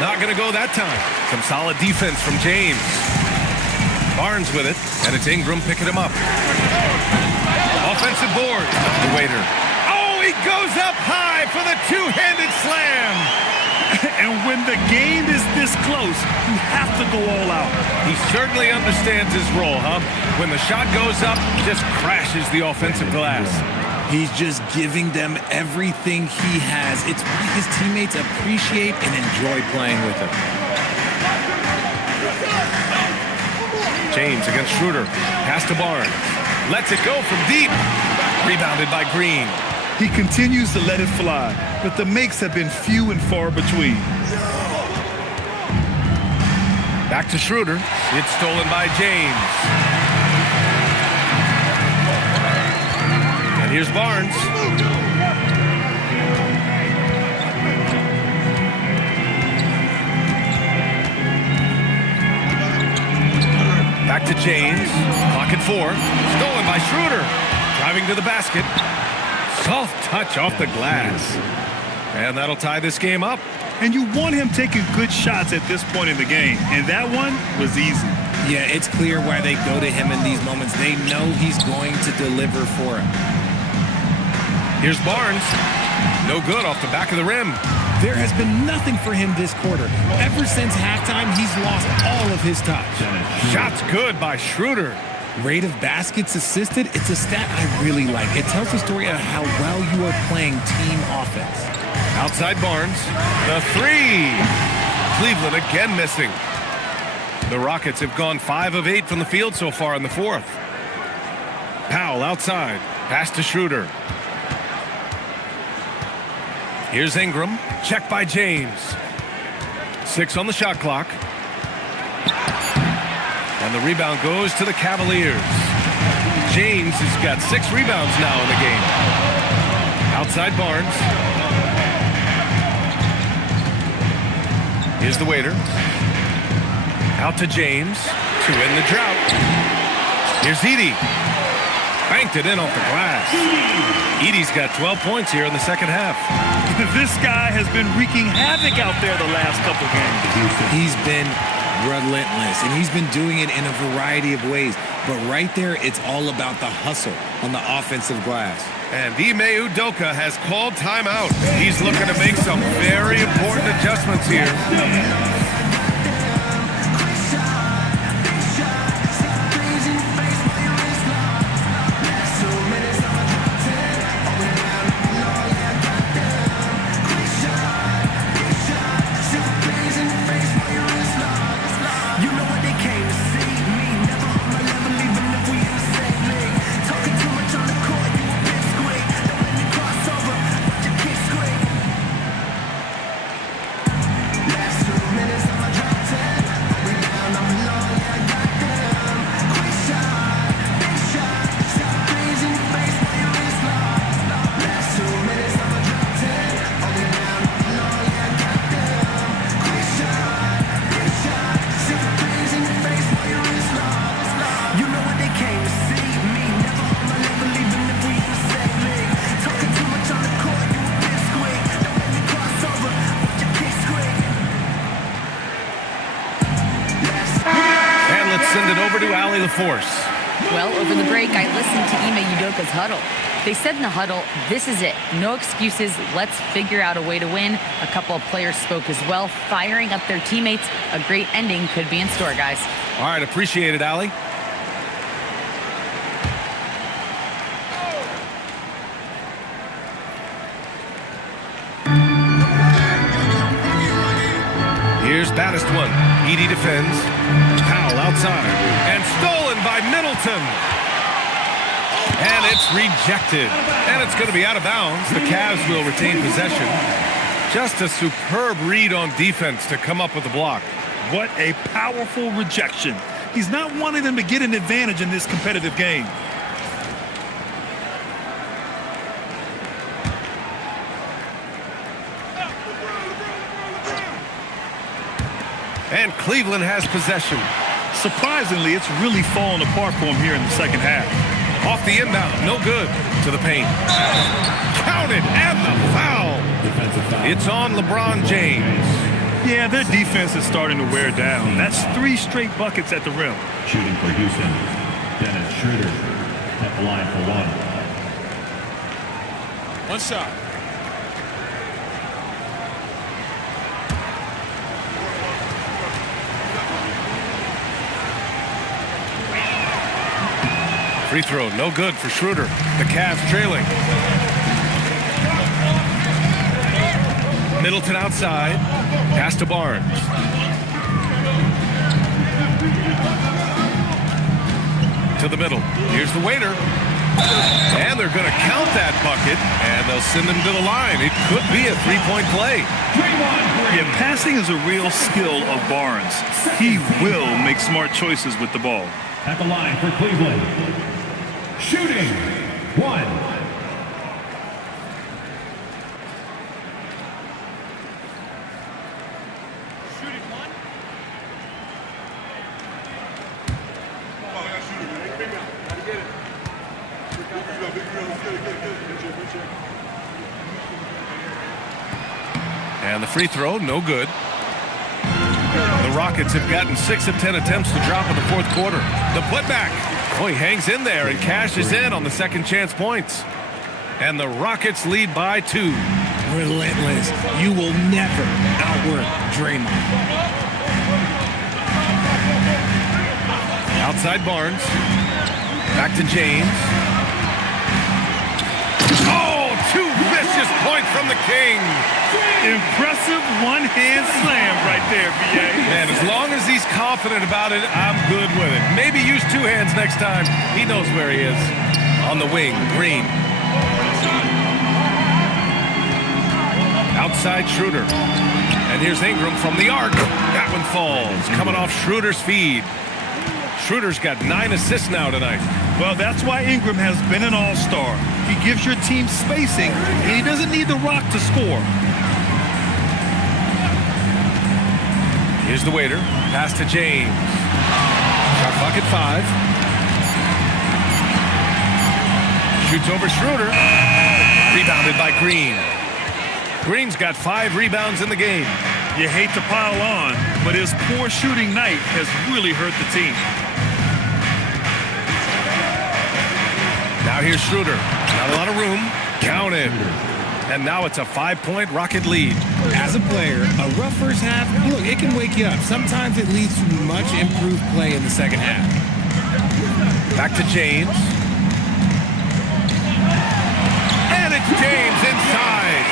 Not going to go that time. Some solid defense from James. Barnes with it, and it's Ingram picking him up. Offensive board. The waiter. Oh, he goes up high for the two-handed slam. And when the game is this close, you have to go all out. He certainly understands his role, huh? When the shot goes up, just crashes the offensive glass. He's just giving them everything he has. It's why his teammates appreciate and enjoy playing with him. James against Schroeder. Pass to Barnes. Lets it go from deep. Rebounded by Green. He continues to let it fly, but the makes have been few and far between. Back to Schroeder. It's stolen by James. And here's Barnes. Back to James. Clock at 4. Stolen by Schroeder. Driving to the basket. Soft touch off the glass. And that'll tie this game up. And you want him taking good shots at this point in the game. And that one was easy. Yeah, it's clear why they go to him in these moments. They know he's going to deliver for him. Here's Barnes. No good off the back of the rim. There has been nothing for him this quarter. Ever since halftime, he's lost all of his touch. Shots good by Schroeder. Rate of baskets assisted, it's a stat I really like. It tells the story of how well you are playing team offense. Outside Barnes. The three. Cleveland again missing. The Rockets have gone 5 of 8 from the field so far in the fourth. Powell outside. Pass to Schroeder. Here's Ingram. Check by James. 6 on the shot clock. And the rebound goes to the Cavaliers. James has got 6 rebounds now in the game. Outside Barnes. Here's the waiter. Out to James to end the drought. Here's Edey. Banked it in off the glass. Edey's got 12 points here in the second half. This guy has been wreaking havoc out there the last couple games. He's been relentless, and he's been doing it in a variety of ways. But right there, it's all about the hustle on the offensive glass. And Ime Udoka has called timeout. He's looking to make some very important adjustments here. Force. Well, over the break, I listened to Ime Udoka's huddle. They said in the huddle, this is it. No excuses. Let's figure out a way to win. A couple of players spoke as well, firing up their teammates. A great ending could be in store, guys. All right, appreciate it, Allie. Here's baddest one. Edey defends. Powell outside. And stolen by Middleton. And it's rejected. And it's going to be out of bounds. The Cavs will retain possession. Just a superb read on defense to come up with the block. What a powerful rejection. He's not wanting them to get an advantage in this competitive game. And Cleveland has possession. Surprisingly, it's really fallen apart for him here in the second half. Off the inbound, no good. To the paint. Counted, and the foul. It's on LeBron James. Yeah, their defense is starting to wear down. That's 3 straight buckets at the rim. Shooting for Houston, Dennis Schroeder at the line for 1. One shot. Free throw, no good for Schroeder. The Cavs trailing. Middleton outside. Pass to Barnes. To the middle. Here's the waiter. And they're going to count that bucket, and they'll send him to the line. It could be a 3-point play. Yeah, passing is a real skill of Barnes. He will make smart choices with the ball. At the line for Cleveland, shooting 1. And the free throw, no good. The Rockets have gotten 6 of 10 attempts to drop in the fourth quarter. The putback. Oh, he hangs in there and cashes in on the second chance points. And the Rockets lead by 2. Relentless. You will never outwork Draymond. Outside Barnes. Back to James. Oh, 2 vicious points from the King. Impressive one-hand slam right there, B.A. Man, as long as he's confident about it, I'm good with it. Maybe use 2 hands next time. He knows where he is. On the wing, Green. Outside Schroeder. And here's Ingram from the arc. That one falls. Coming off Schroeder's feed. Schroeder's got 9 assists now tonight. Well, that's why Ingram has been an all-star. He gives your team spacing, and he doesn't need the rock to score. Here's the waiter. Pass to James. Shot clock at 5. Shoots over Schroeder. Rebounded by Green. Green's got 5 rebounds in the game. You hate to pile on, but his poor shooting night has really hurt the team. Now here's Schroeder. Not a lot of room. Counted. And now it's a 5-point Rocket lead. As a player, a rough first half, look, it can wake you up. Sometimes it leads to much improved play in the second half. Back to James. And it's James inside.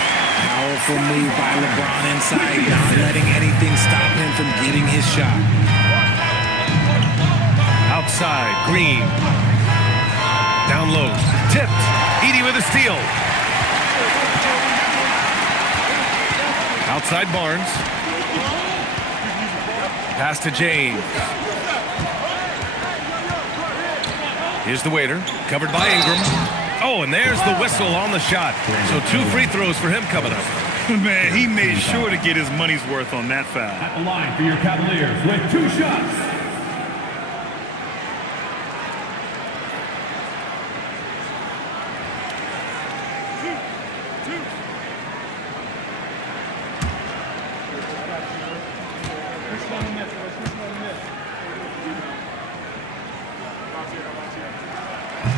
Powerful move by LeBron inside, not letting anything stop him from getting his shot. Outside, Green. Down low. Tipped. Edie with a steal. Outside Barnes. Pass to James. Here's the waiter. Covered by Ingram. Oh, and there's the whistle on the shot. So 2 free throws for him coming up. Man, he made sure to get his money's worth on that foul. At the line for your Cavaliers with 2 shots.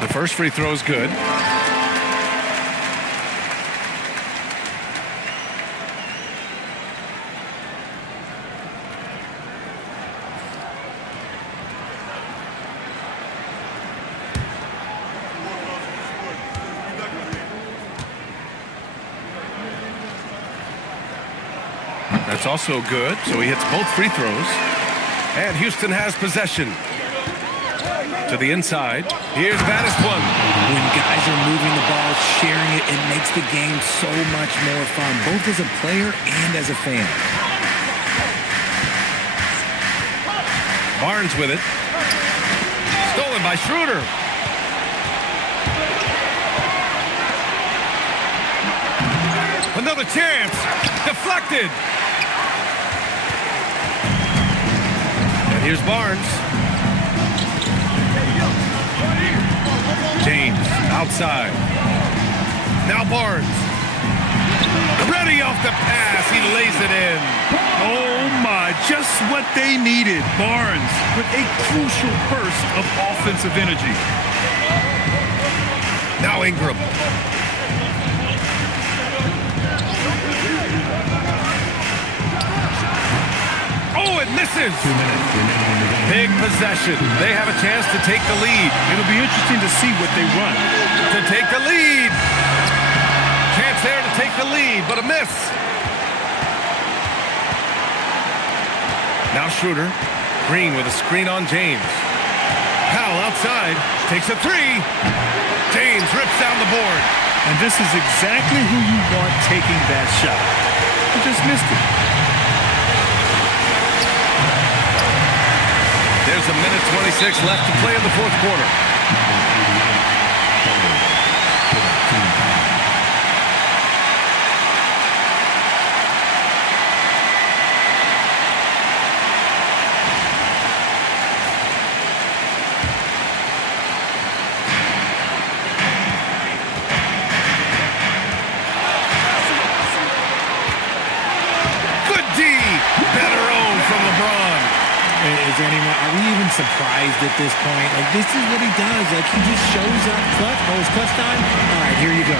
The first free throw is good. That's also good, so he hits both free throws. And Houston has possession. To the inside. Here's baddest one. When guys are moving the ball, sharing it, it makes the game so much more fun, both as a player and as a fan. Barnes with it. Stolen by Schroeder. Another chance. Deflected. And here's Barnes. James outside. Now Barnes. Ready off the pass. He lays it in. Oh my, just what they needed. Barnes with a crucial burst of offensive energy. Now Ingram. Oh, it misses. 2 minutes remaining in the game. Big possession. They have a chance to take the lead. It'll be interesting to see what they run. To take the lead. Chance there to take the lead, but a miss. Now Schroeder. Green with a screen on James. Powell outside. Takes a three. James rips down the board. And this is exactly who you want taking that shot. He just missed it. There's a minute 26 left to play in the fourth quarter. Good D. Better own from LeBron. Is there anyone, are we even surprised at this point? Like, this is what he does. Like, he just shows up clutch. Oh, it's clutch time? All right, here you go.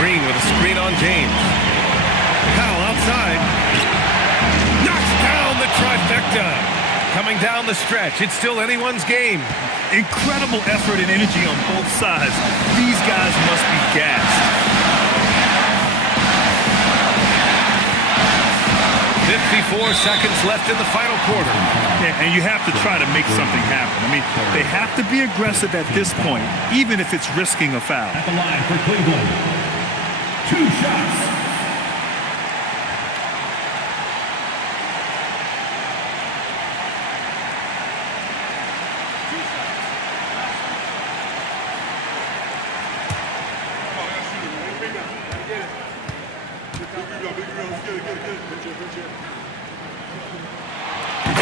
Green with a screen on James. Powell outside. Knocks down the trifecta. Coming down the stretch. It's still anyone's game. Incredible effort and energy on both sides. These guys must be gassed. 54 seconds left in the final quarter. Yeah, and you have to try to make something happen. I mean, they have to be aggressive at this point, even if it's risking a foul. At the line for Cleveland. 2 shots.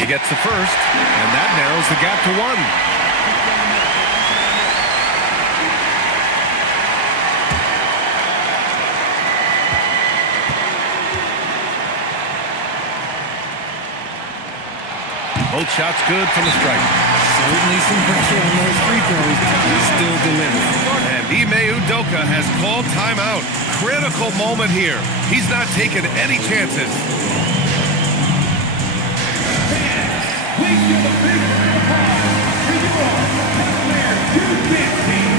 He gets the first, and that narrows the gap to 1. Both shots good from the stripe. Certainly some pressure on those free throws. He's still delivering. And Ime Udoka has called timeout. Critical moment here. He's not taking any chances. Please give a big round of applause to your Cavaliers youth dance team.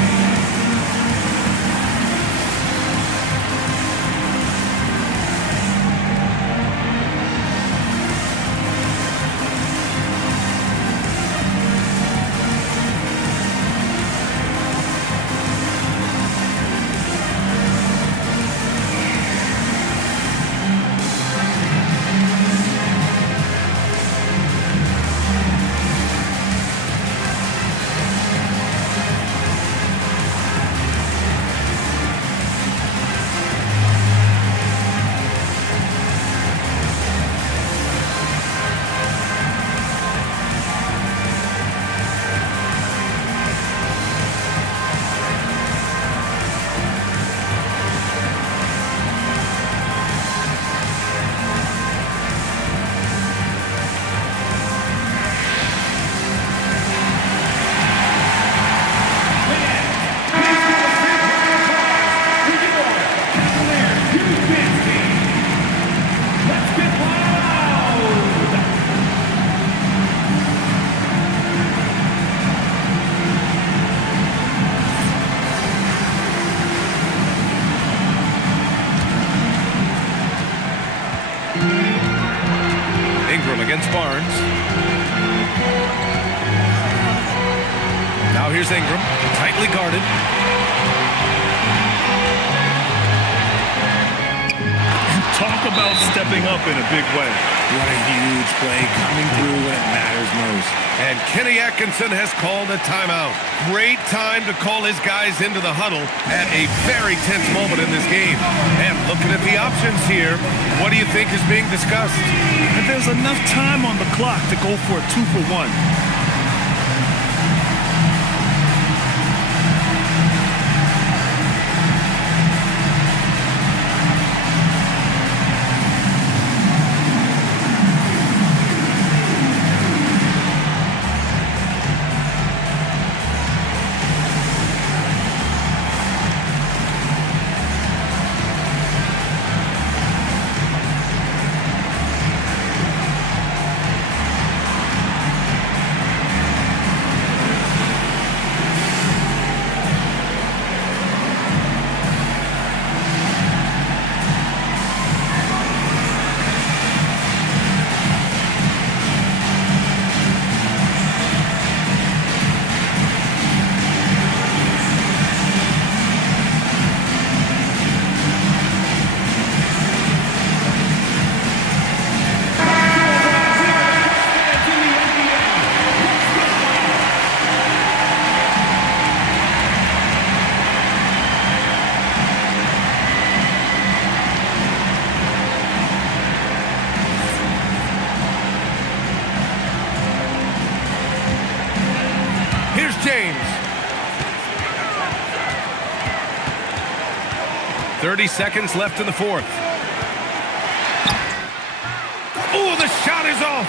Against Barnes. Now here's Ingram, tightly guarded. Talk about stepping up in a big way. What a huge play coming through when it matters most. And Kenny Atkinson has called a timeout. Great time to call his guys into the huddle at a very tense moment in this game. And looking at the options here, what do you think is being discussed? And there's enough time on the clock to go for a 2-for-1. James. 30 seconds left in the fourth. Oh, the shot is off.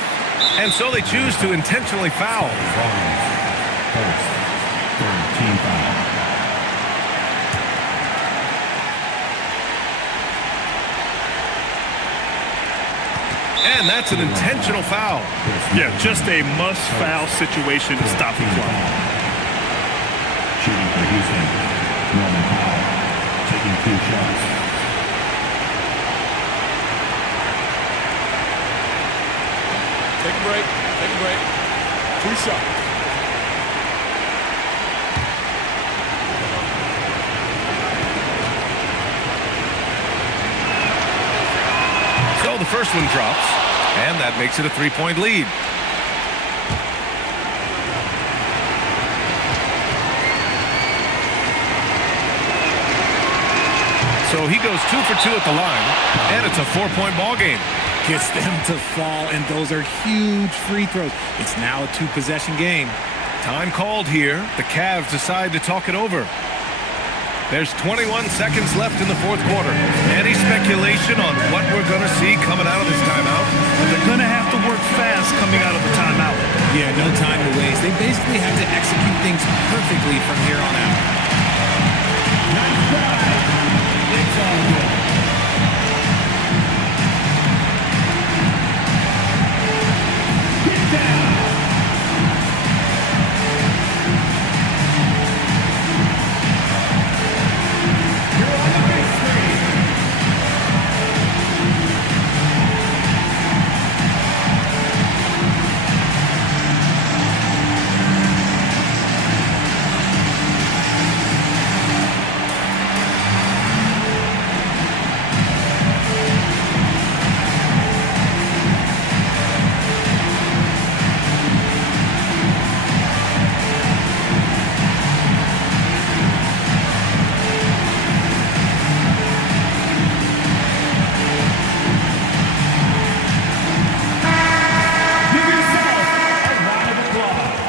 And so they choose to intentionally foul. First, team foul. And that's an intentional foul. Yeah, just a must-foul situation to stop the clock. Shooting for Houston, Norman Powell, taking 2 shots. Take a break. Take a break. 2 shots. So the first one drops, and that makes it a 3-point lead. So he goes 2 for 2 at the line, and it's a 4-point ball game. Gets them to fall, and those are huge free throws. It's now a 2-possession game. Time called here. The Cavs decide to talk it over. There's 21 seconds left in the fourth quarter. Any speculation on what we're going to see coming out of this timeout? They're going to have to work fast coming out of the timeout. Yeah, no time to waste. They basically have to execute things perfectly from here on out. Nice try. It's all good. Get down. You're on the big screen. Give yourself a round of applause.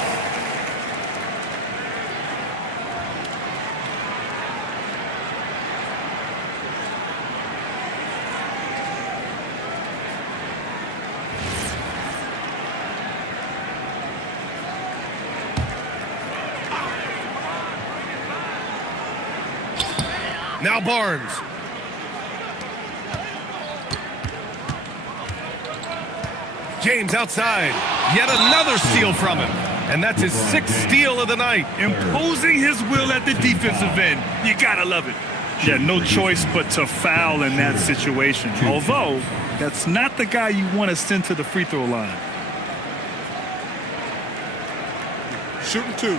Now Barnes. James outside. Yet another steal from him. And that's his 6th steal of the night. Imposing his will at the defensive end. You gotta love it. Yeah, no choice but to foul in that situation. Although, that's not the guy you want to send to the free throw line. Shooting 2.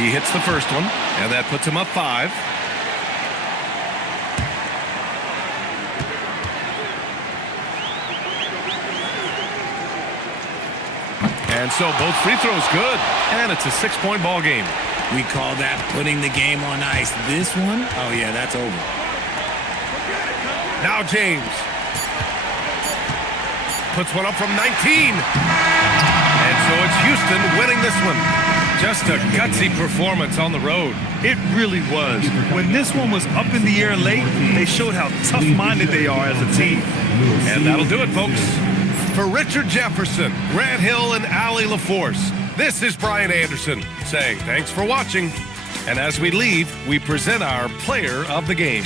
He hits the first one, and that puts him up 5. And so both free throws good, and it's a 6-point ball game. We call that putting the game on ice. This one, oh yeah, that's over. Now James puts one up from 19. And so it's Houston winning this one. Just a gutsy performance on the road. It really was. When this one was up in the air late, they showed how tough-minded they are as a team. And that'll do it, folks. For Richard Jefferson, Grant Hill, and Allie LaForce, this is Brian Anderson saying thanks for watching. And as we leave, we present our player of the game.